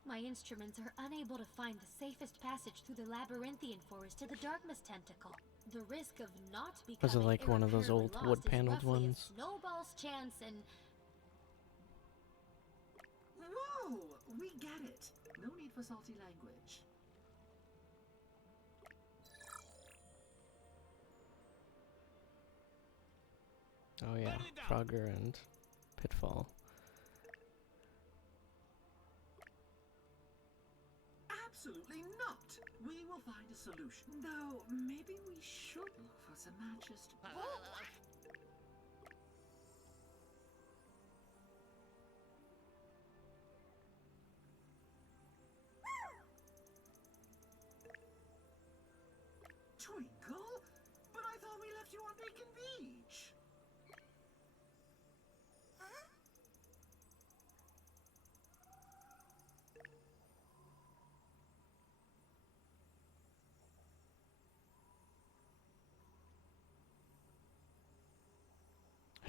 My instruments are unable to find the safest passage through the labyrinthian forest to the Darkness Tentacle. The risk of not Was it becoming like one of those irreparably old lost wood is paneled roughly ones? a snowball's chance and... Whoa! We get it. No need for salty language. Oh yeah, Frogger and Pitfall. Absolutely not. We will find a solution. Though, maybe we should look for some matches to... Twinkle? But I thought we left you on Beacon Beach.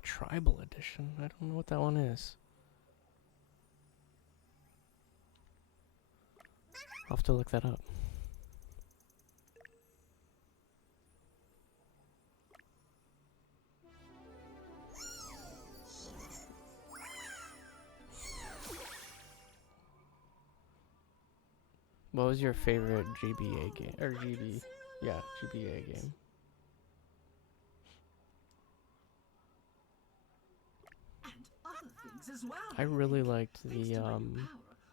Tribal Edition. I don't know what that one is. I'll have to look that up. What was your favorite GBA game? Or GB? Yeah, GBA game. And other things as well. I really liked Thanks the to my new power,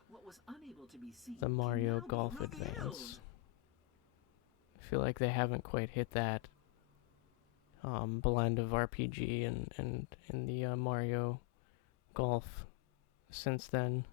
what was unable to be seen the can Mario now be Golf revealed. Advance. I feel like they haven't quite hit that blend of RPG and the Mario Golf since then.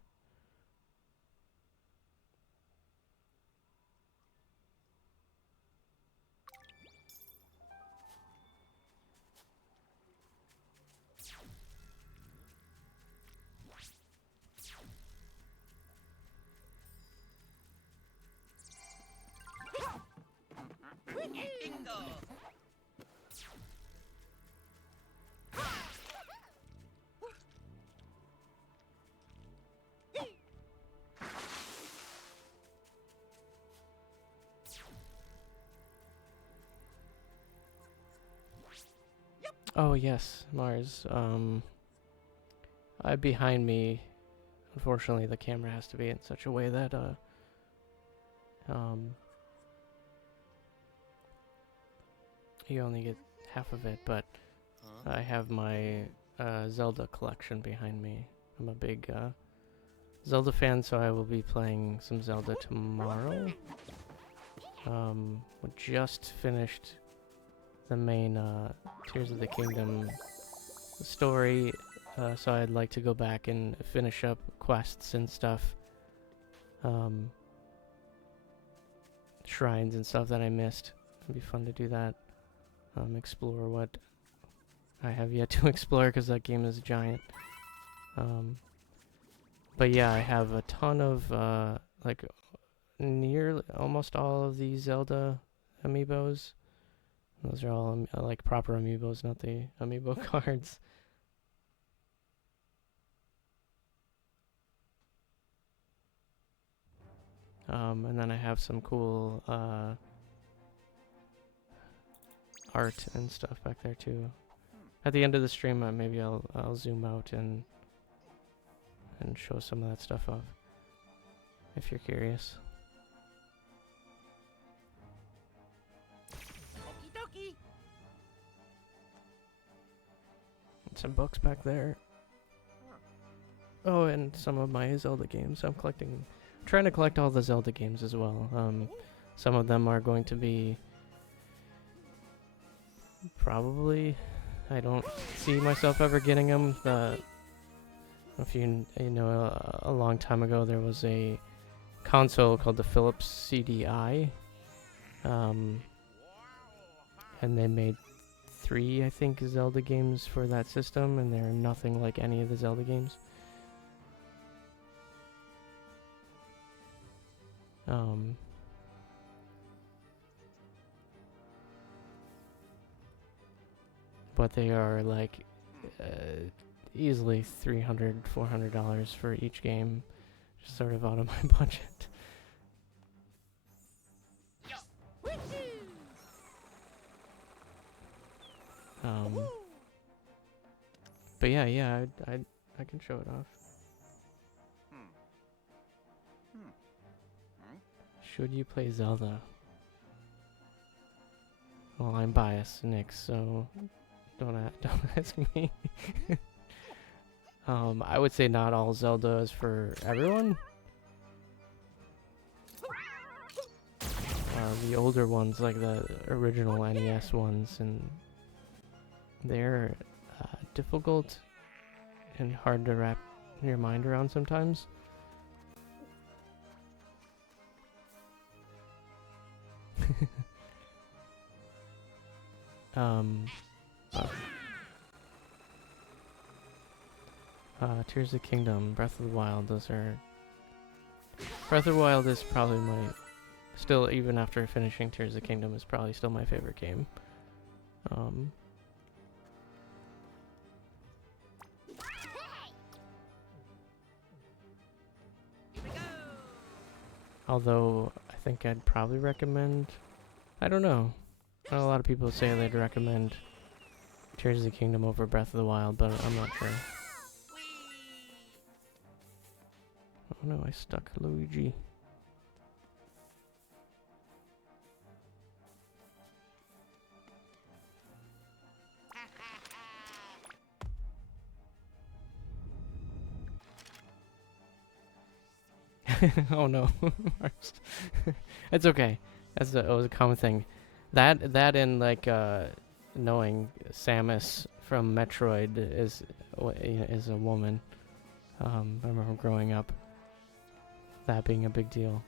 Oh yes, Mars. Behind me, unfortunately, the camera has to be in such a way that you only get half of it. But I have my Zelda collection behind me. I'm a big Zelda fan, so I will be playing some Zelda tomorrow. We just finished the main Tears of the Kingdom story, so I'd like to go back and finish up quests and stuff, shrines and stuff that I missed. It'd be fun to do that, explore what I have yet to explore, because that game is giant. But yeah, I have a ton of like nearly almost all of the Zelda amiibos. Those are all like proper amiibos, not the amiibo cards. And then I have some cool art and stuff back there too. At the end of the stream, maybe I'll zoom out and show some of that stuff off, if you're curious. Some books back there. Oh, and some of my Zelda games. I'm trying to collect all the Zelda games as well. Some of them are going to be probably, I don't see myself ever getting them. If you know, a long time ago there was a console called the Philips CDI, and they made 3, I think, Zelda games for that system, and they're nothing like any of the Zelda games. But they are like easily $300, $400 for each game, just sort of out of my budget. But yeah, I can show it off. Should you play Zelda? Well, I'm biased, Nick, so don't ask me. I would say not all Zelda is for everyone. The older ones, like the original NES ones, and they're difficult and hard to wrap your mind around sometimes. Tears of the Kingdom, Breath of the Wild, those are... Breath of the Wild is probably still, even after finishing Tears of the Kingdom, is probably still my favorite game. Although I think I'd probably recommend. I don't know. I know a lot of people say they'd recommend Tears of the Kingdom over Breath of the Wild, but I'm not sure. Oh no, I stuck Luigi. Oh no. It's okay. It was a common thing. That and like knowing Samus from Metroid is a woman. I remember growing up that being a big deal.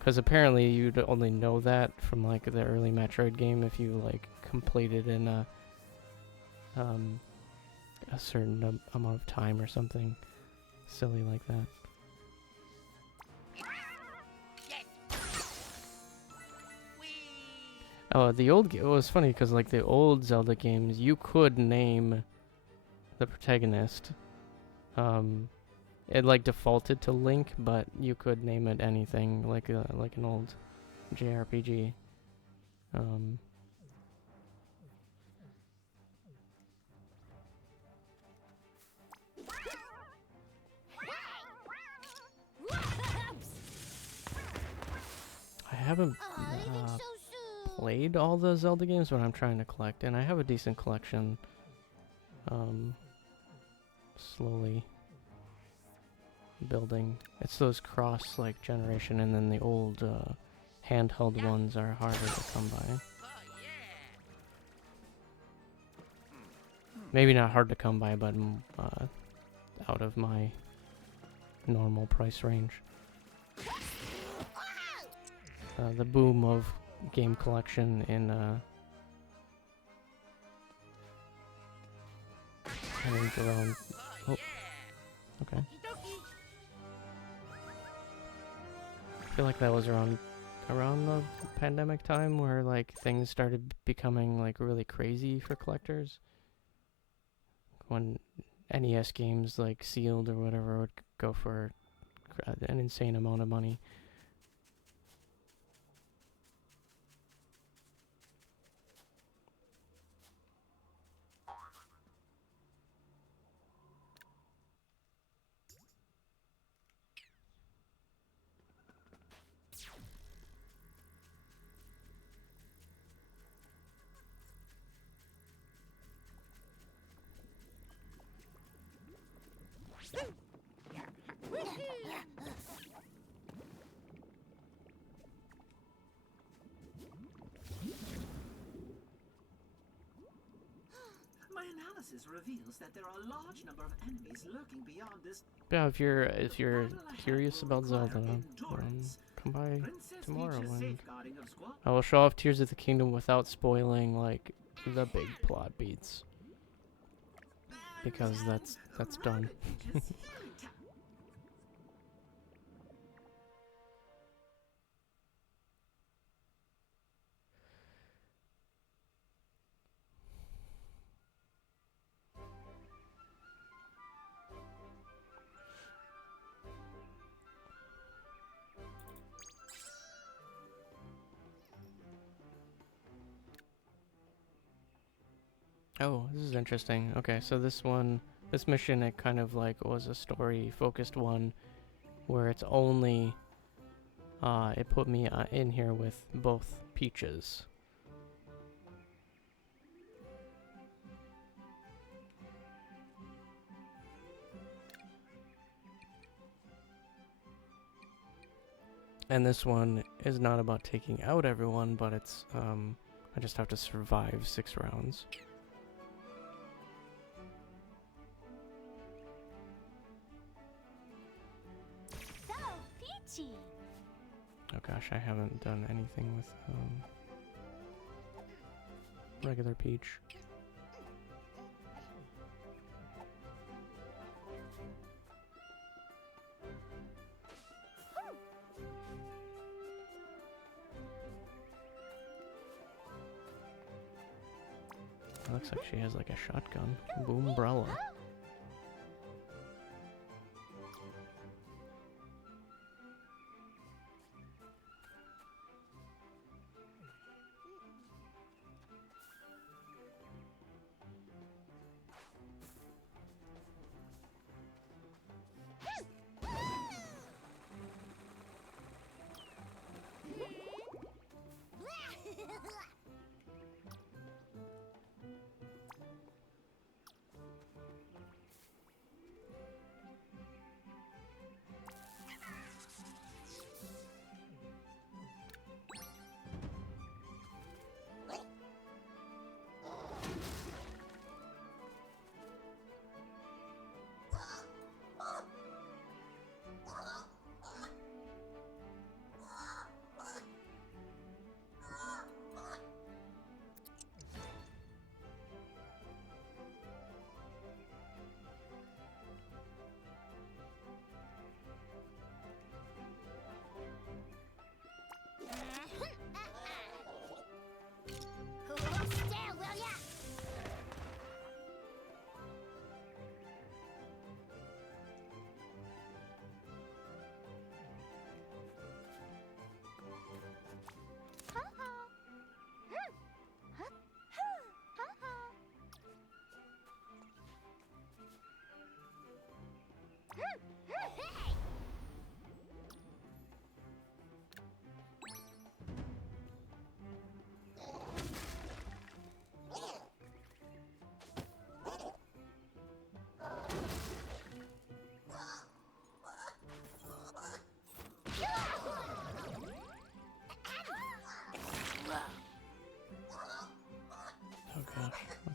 Because apparently you'd only know that from like the early Metroid game if you like completed in a certain amount of time or something silly like that. Oh, the old it was funny because like the old Zelda games, you could name the protagonist. It like defaulted to Link, but you could name it anything like an old JRPG. I haven't played all the Zelda games, but I'm trying to collect, and I have a decent collection. Slowly building. It's those cross like generation, and then the old handheld ones are harder to come by. Maybe not hard to come by, but out of my normal price range. The boom of game collection in I think around. Oh, okay. I feel like that was around the pandemic time where like things started becoming like really crazy for collectors. When NES games like sealed or whatever would go for an insane amount of money. My analysis reveals that there are a large number of enemies lurking beyond this. Yeah, if you're curious about Zelda, come by tomorrow and I will show off Tears of the Kingdom without spoiling like the big plot beats, because that's done. Oh, this is interesting. Okay, so this mission, it kind of like was a story-focused one, where it's only, it put me in here with both Peaches. And this one is not about taking out everyone, but it's, I just have to survive 6 rounds. Oh gosh, I haven't done anything with regular Peach. It looks like she has like a shotgun. Boombrella.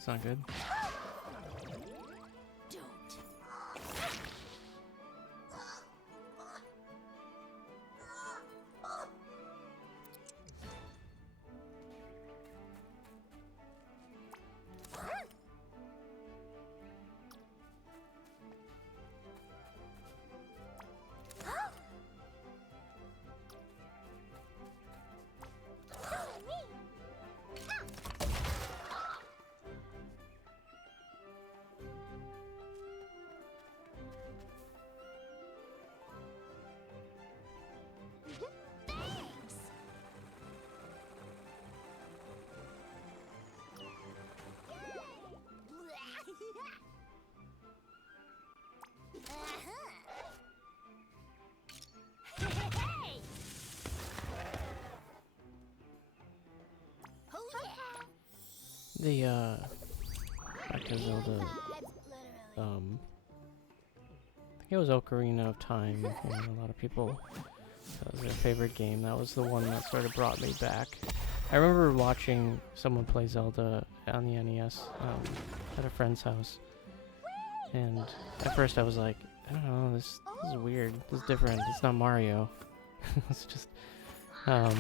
That's not good. Don't. Thanks. Hey! Oh yeah! The back to Zelda. Literally. I think it was Ocarina of Time. A lot of people, that was their favorite game. That was the one that sort of brought me back. I remember watching someone play Zelda on the NES at a friend's house, and at first I was like, I don't know, this is weird. This is different. It's not Mario. It's just, but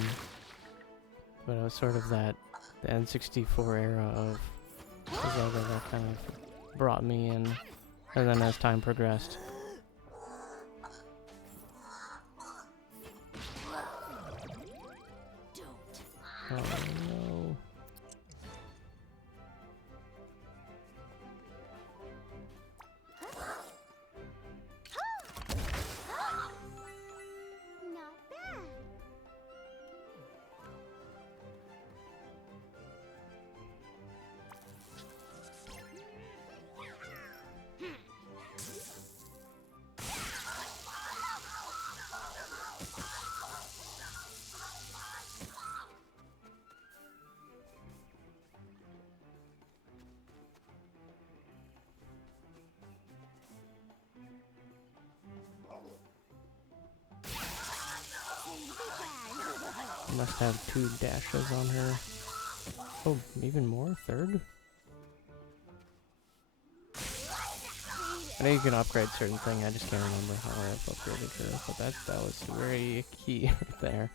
it was sort of the N64 era of Zelda that kind of brought me in, and then as time progressed. Don't. Oh no. Not bad. Must have 2 dashes on her. Oh, even more? 3rd? I know you can upgrade certain things, I just can't remember how I've upgraded her, but that was very key right there.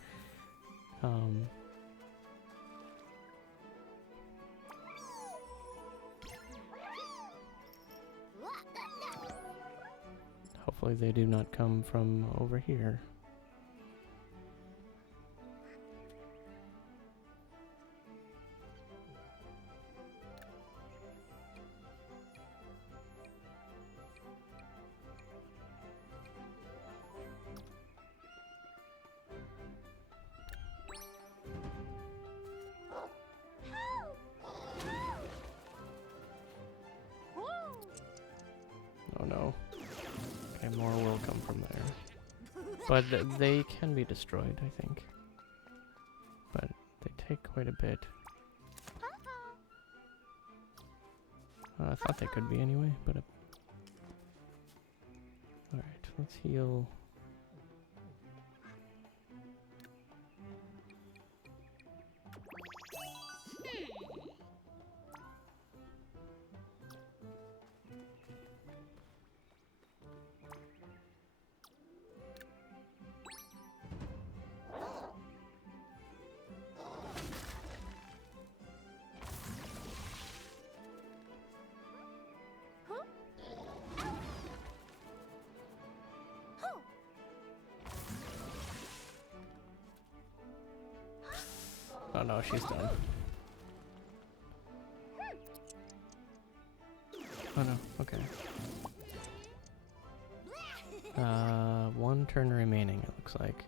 Hopefully they do not come from over here. Oh no. Okay, more will come from there. But they can be destroyed, I think. But they take quite a bit. I thought they could be anyway, but... Alright, let's heal... Oh no, she's done. Oh no, okay. 1 turn remaining, it looks like.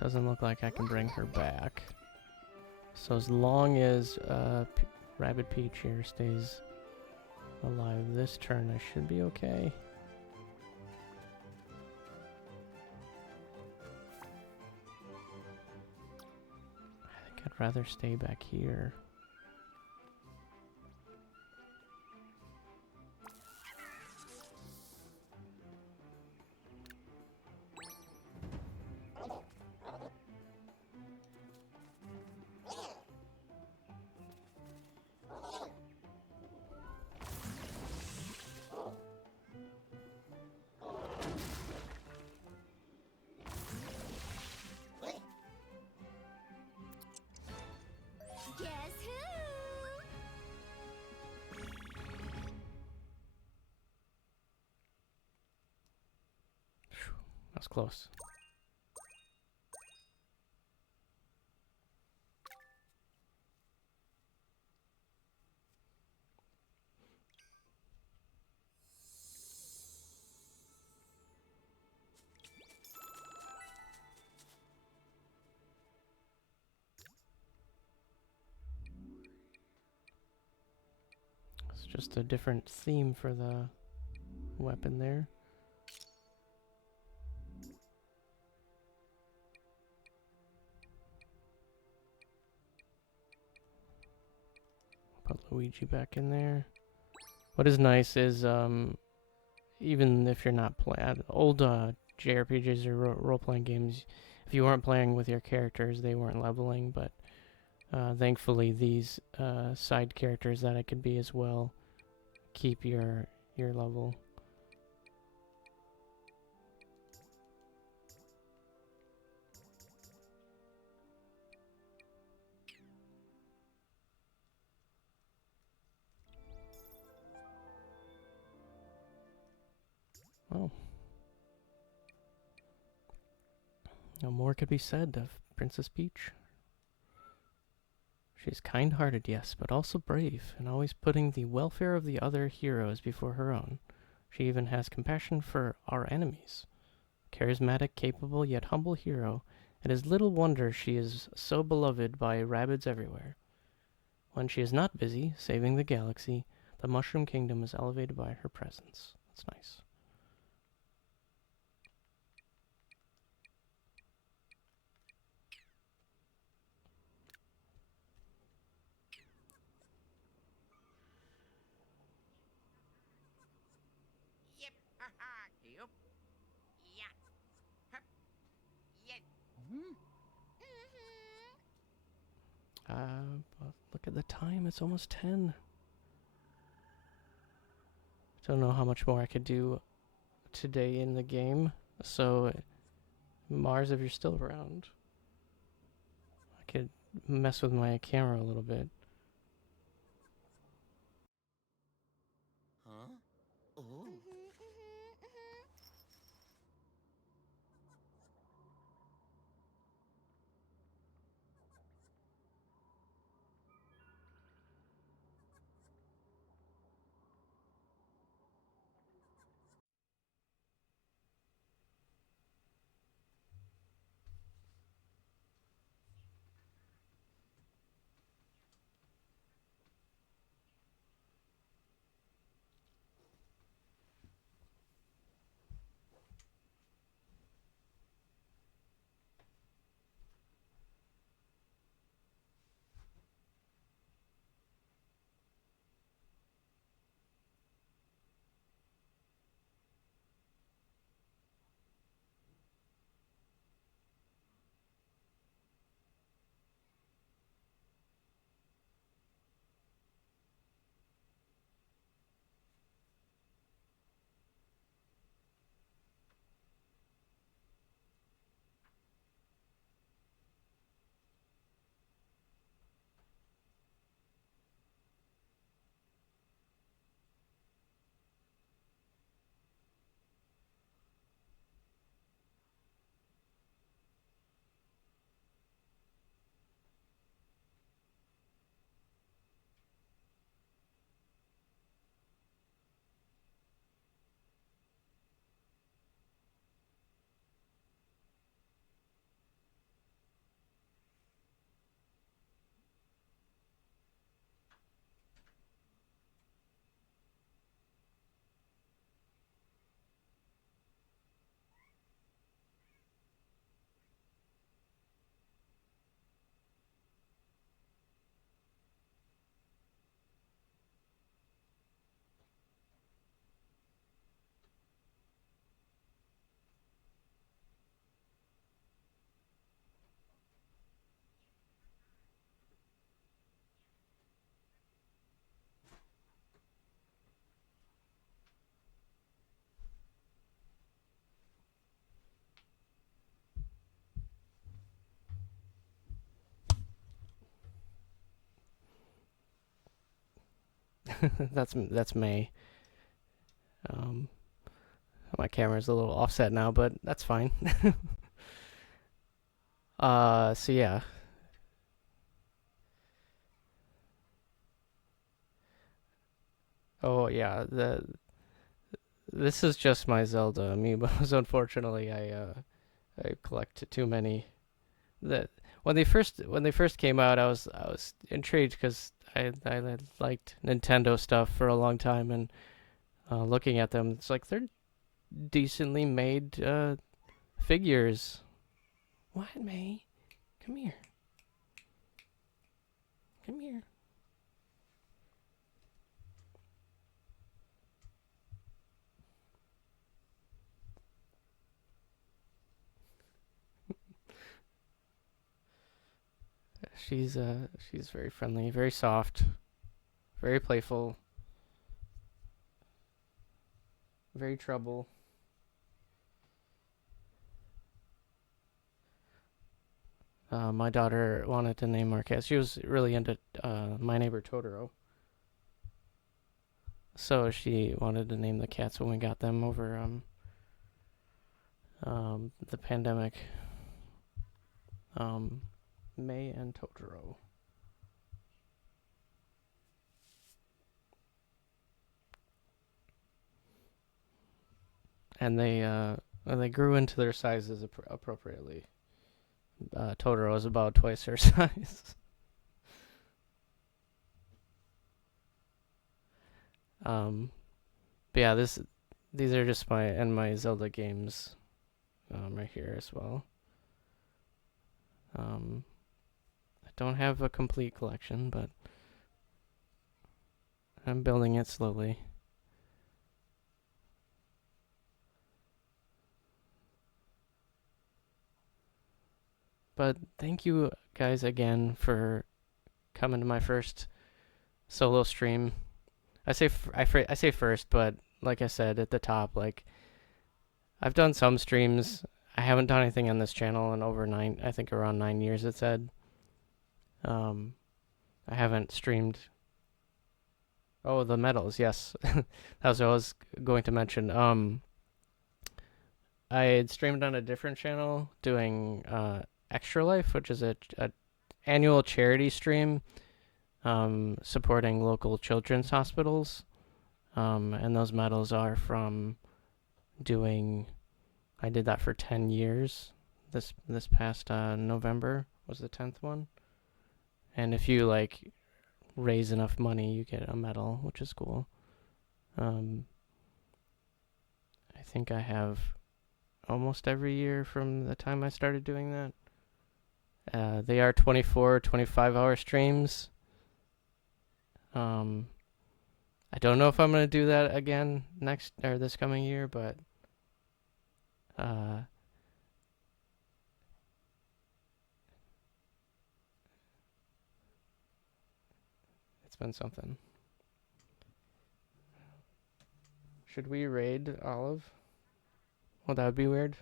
Doesn't look like I can bring her back. So as long as Rabbid Peach here stays alive this turn, I should be okay. I think I'd rather stay back here. close. It's just a different theme for the weapon there. Put Luigi back in there. What is nice is, even if you're not playing old JRPGs or role-playing games, if you weren't playing with your characters, they weren't leveling, but thankfully these side characters that I could be as well keep your level. Oh. No more could be said of Princess Peach. She's kind-hearted, yes, but also brave, and always putting the welfare of the other heroes before her own. She even has compassion for our enemies. Charismatic, capable, yet humble hero, it is little wonder she is so beloved by Rabbids everywhere. When she is not busy saving the galaxy, the Mushroom Kingdom is elevated by her presence. That's nice. Yep. Haha. Yup. Yeah. Hup. Yep. But look at the time, it's almost 10. Don't know how much more I could do today in the game, so Mars, if you're still around, I could mess with my camera a little bit. Huh? Oh. That's May. Um, My camera's a little offset now, but that's fine. So yeah. Oh yeah, this is just my Zelda amiibos. Unfortunately, I collect too many. That when they first came out, I was intrigued because I had liked Nintendo stuff for a long time, and looking at them, it's like they're decently made figures. What, May? Come here. Come here. She's very friendly, very soft, very playful, very trouble. My daughter wanted to name our cat. She was really into My Neighbor Totoro, so she wanted to name the cats when we got them over the pandemic. Um, May and Totoro. And they grew into their sizes appropriately. Totoro is about twice her size. um, but yeah, these are just my Zelda games, right here as well. I don't have a complete collection, but I'm building it slowly. But thank you guys again for coming to my first solo stream. I say first, but like I said at the top, like I've done some streams. I haven't done anything on this channel in over I think around 9 years. It said. I haven't streamed. Oh, the medals, yes, that was what I was going to mention. I had streamed on a different channel doing Extra Life, which is a annual charity stream supporting local children's hospitals. And those medals are from doing. I did that for 10 years. This past November was the 10th one. And if you like raise enough money, you get a medal, which is cool. I think I have almost every year from the time I started doing that. They are 24, 25-hour streams. I don't know if I'm gonna do that again next or this coming year, but it's been something. Should we raid Olive? Well, that would be weird.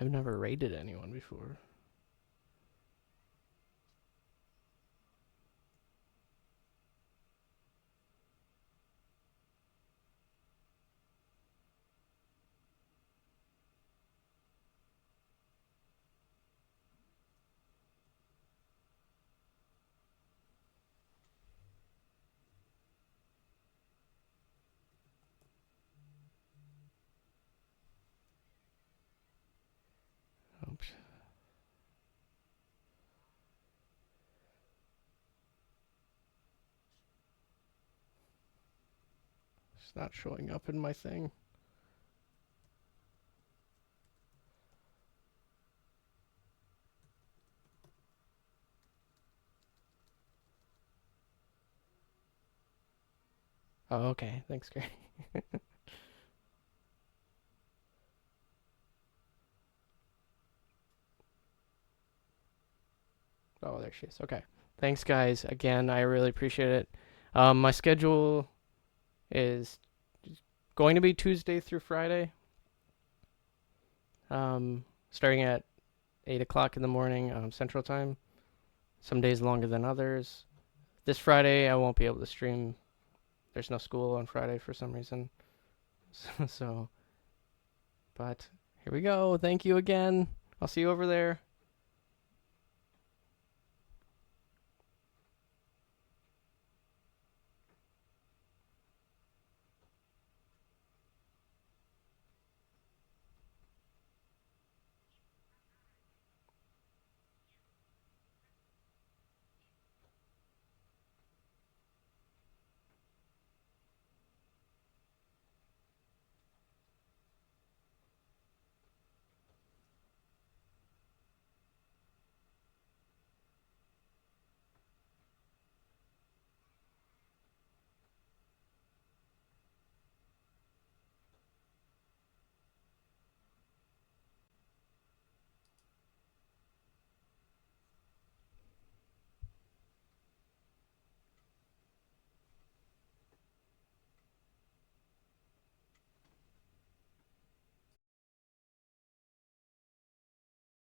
I've never raided anyone before. Oops. It's not showing up in my thing. Oh, okay. Thanks, Gary. Oh, there she is. Okay. Thanks, guys. Again, I really appreciate it. My schedule is going to be Tuesday through Friday. Starting at 8 o'clock in the morning Central Time. Some days longer than others. This Friday, I won't be able to stream. There's no school on Friday for some reason. So, but here we go. Thank you again. I'll see you over there.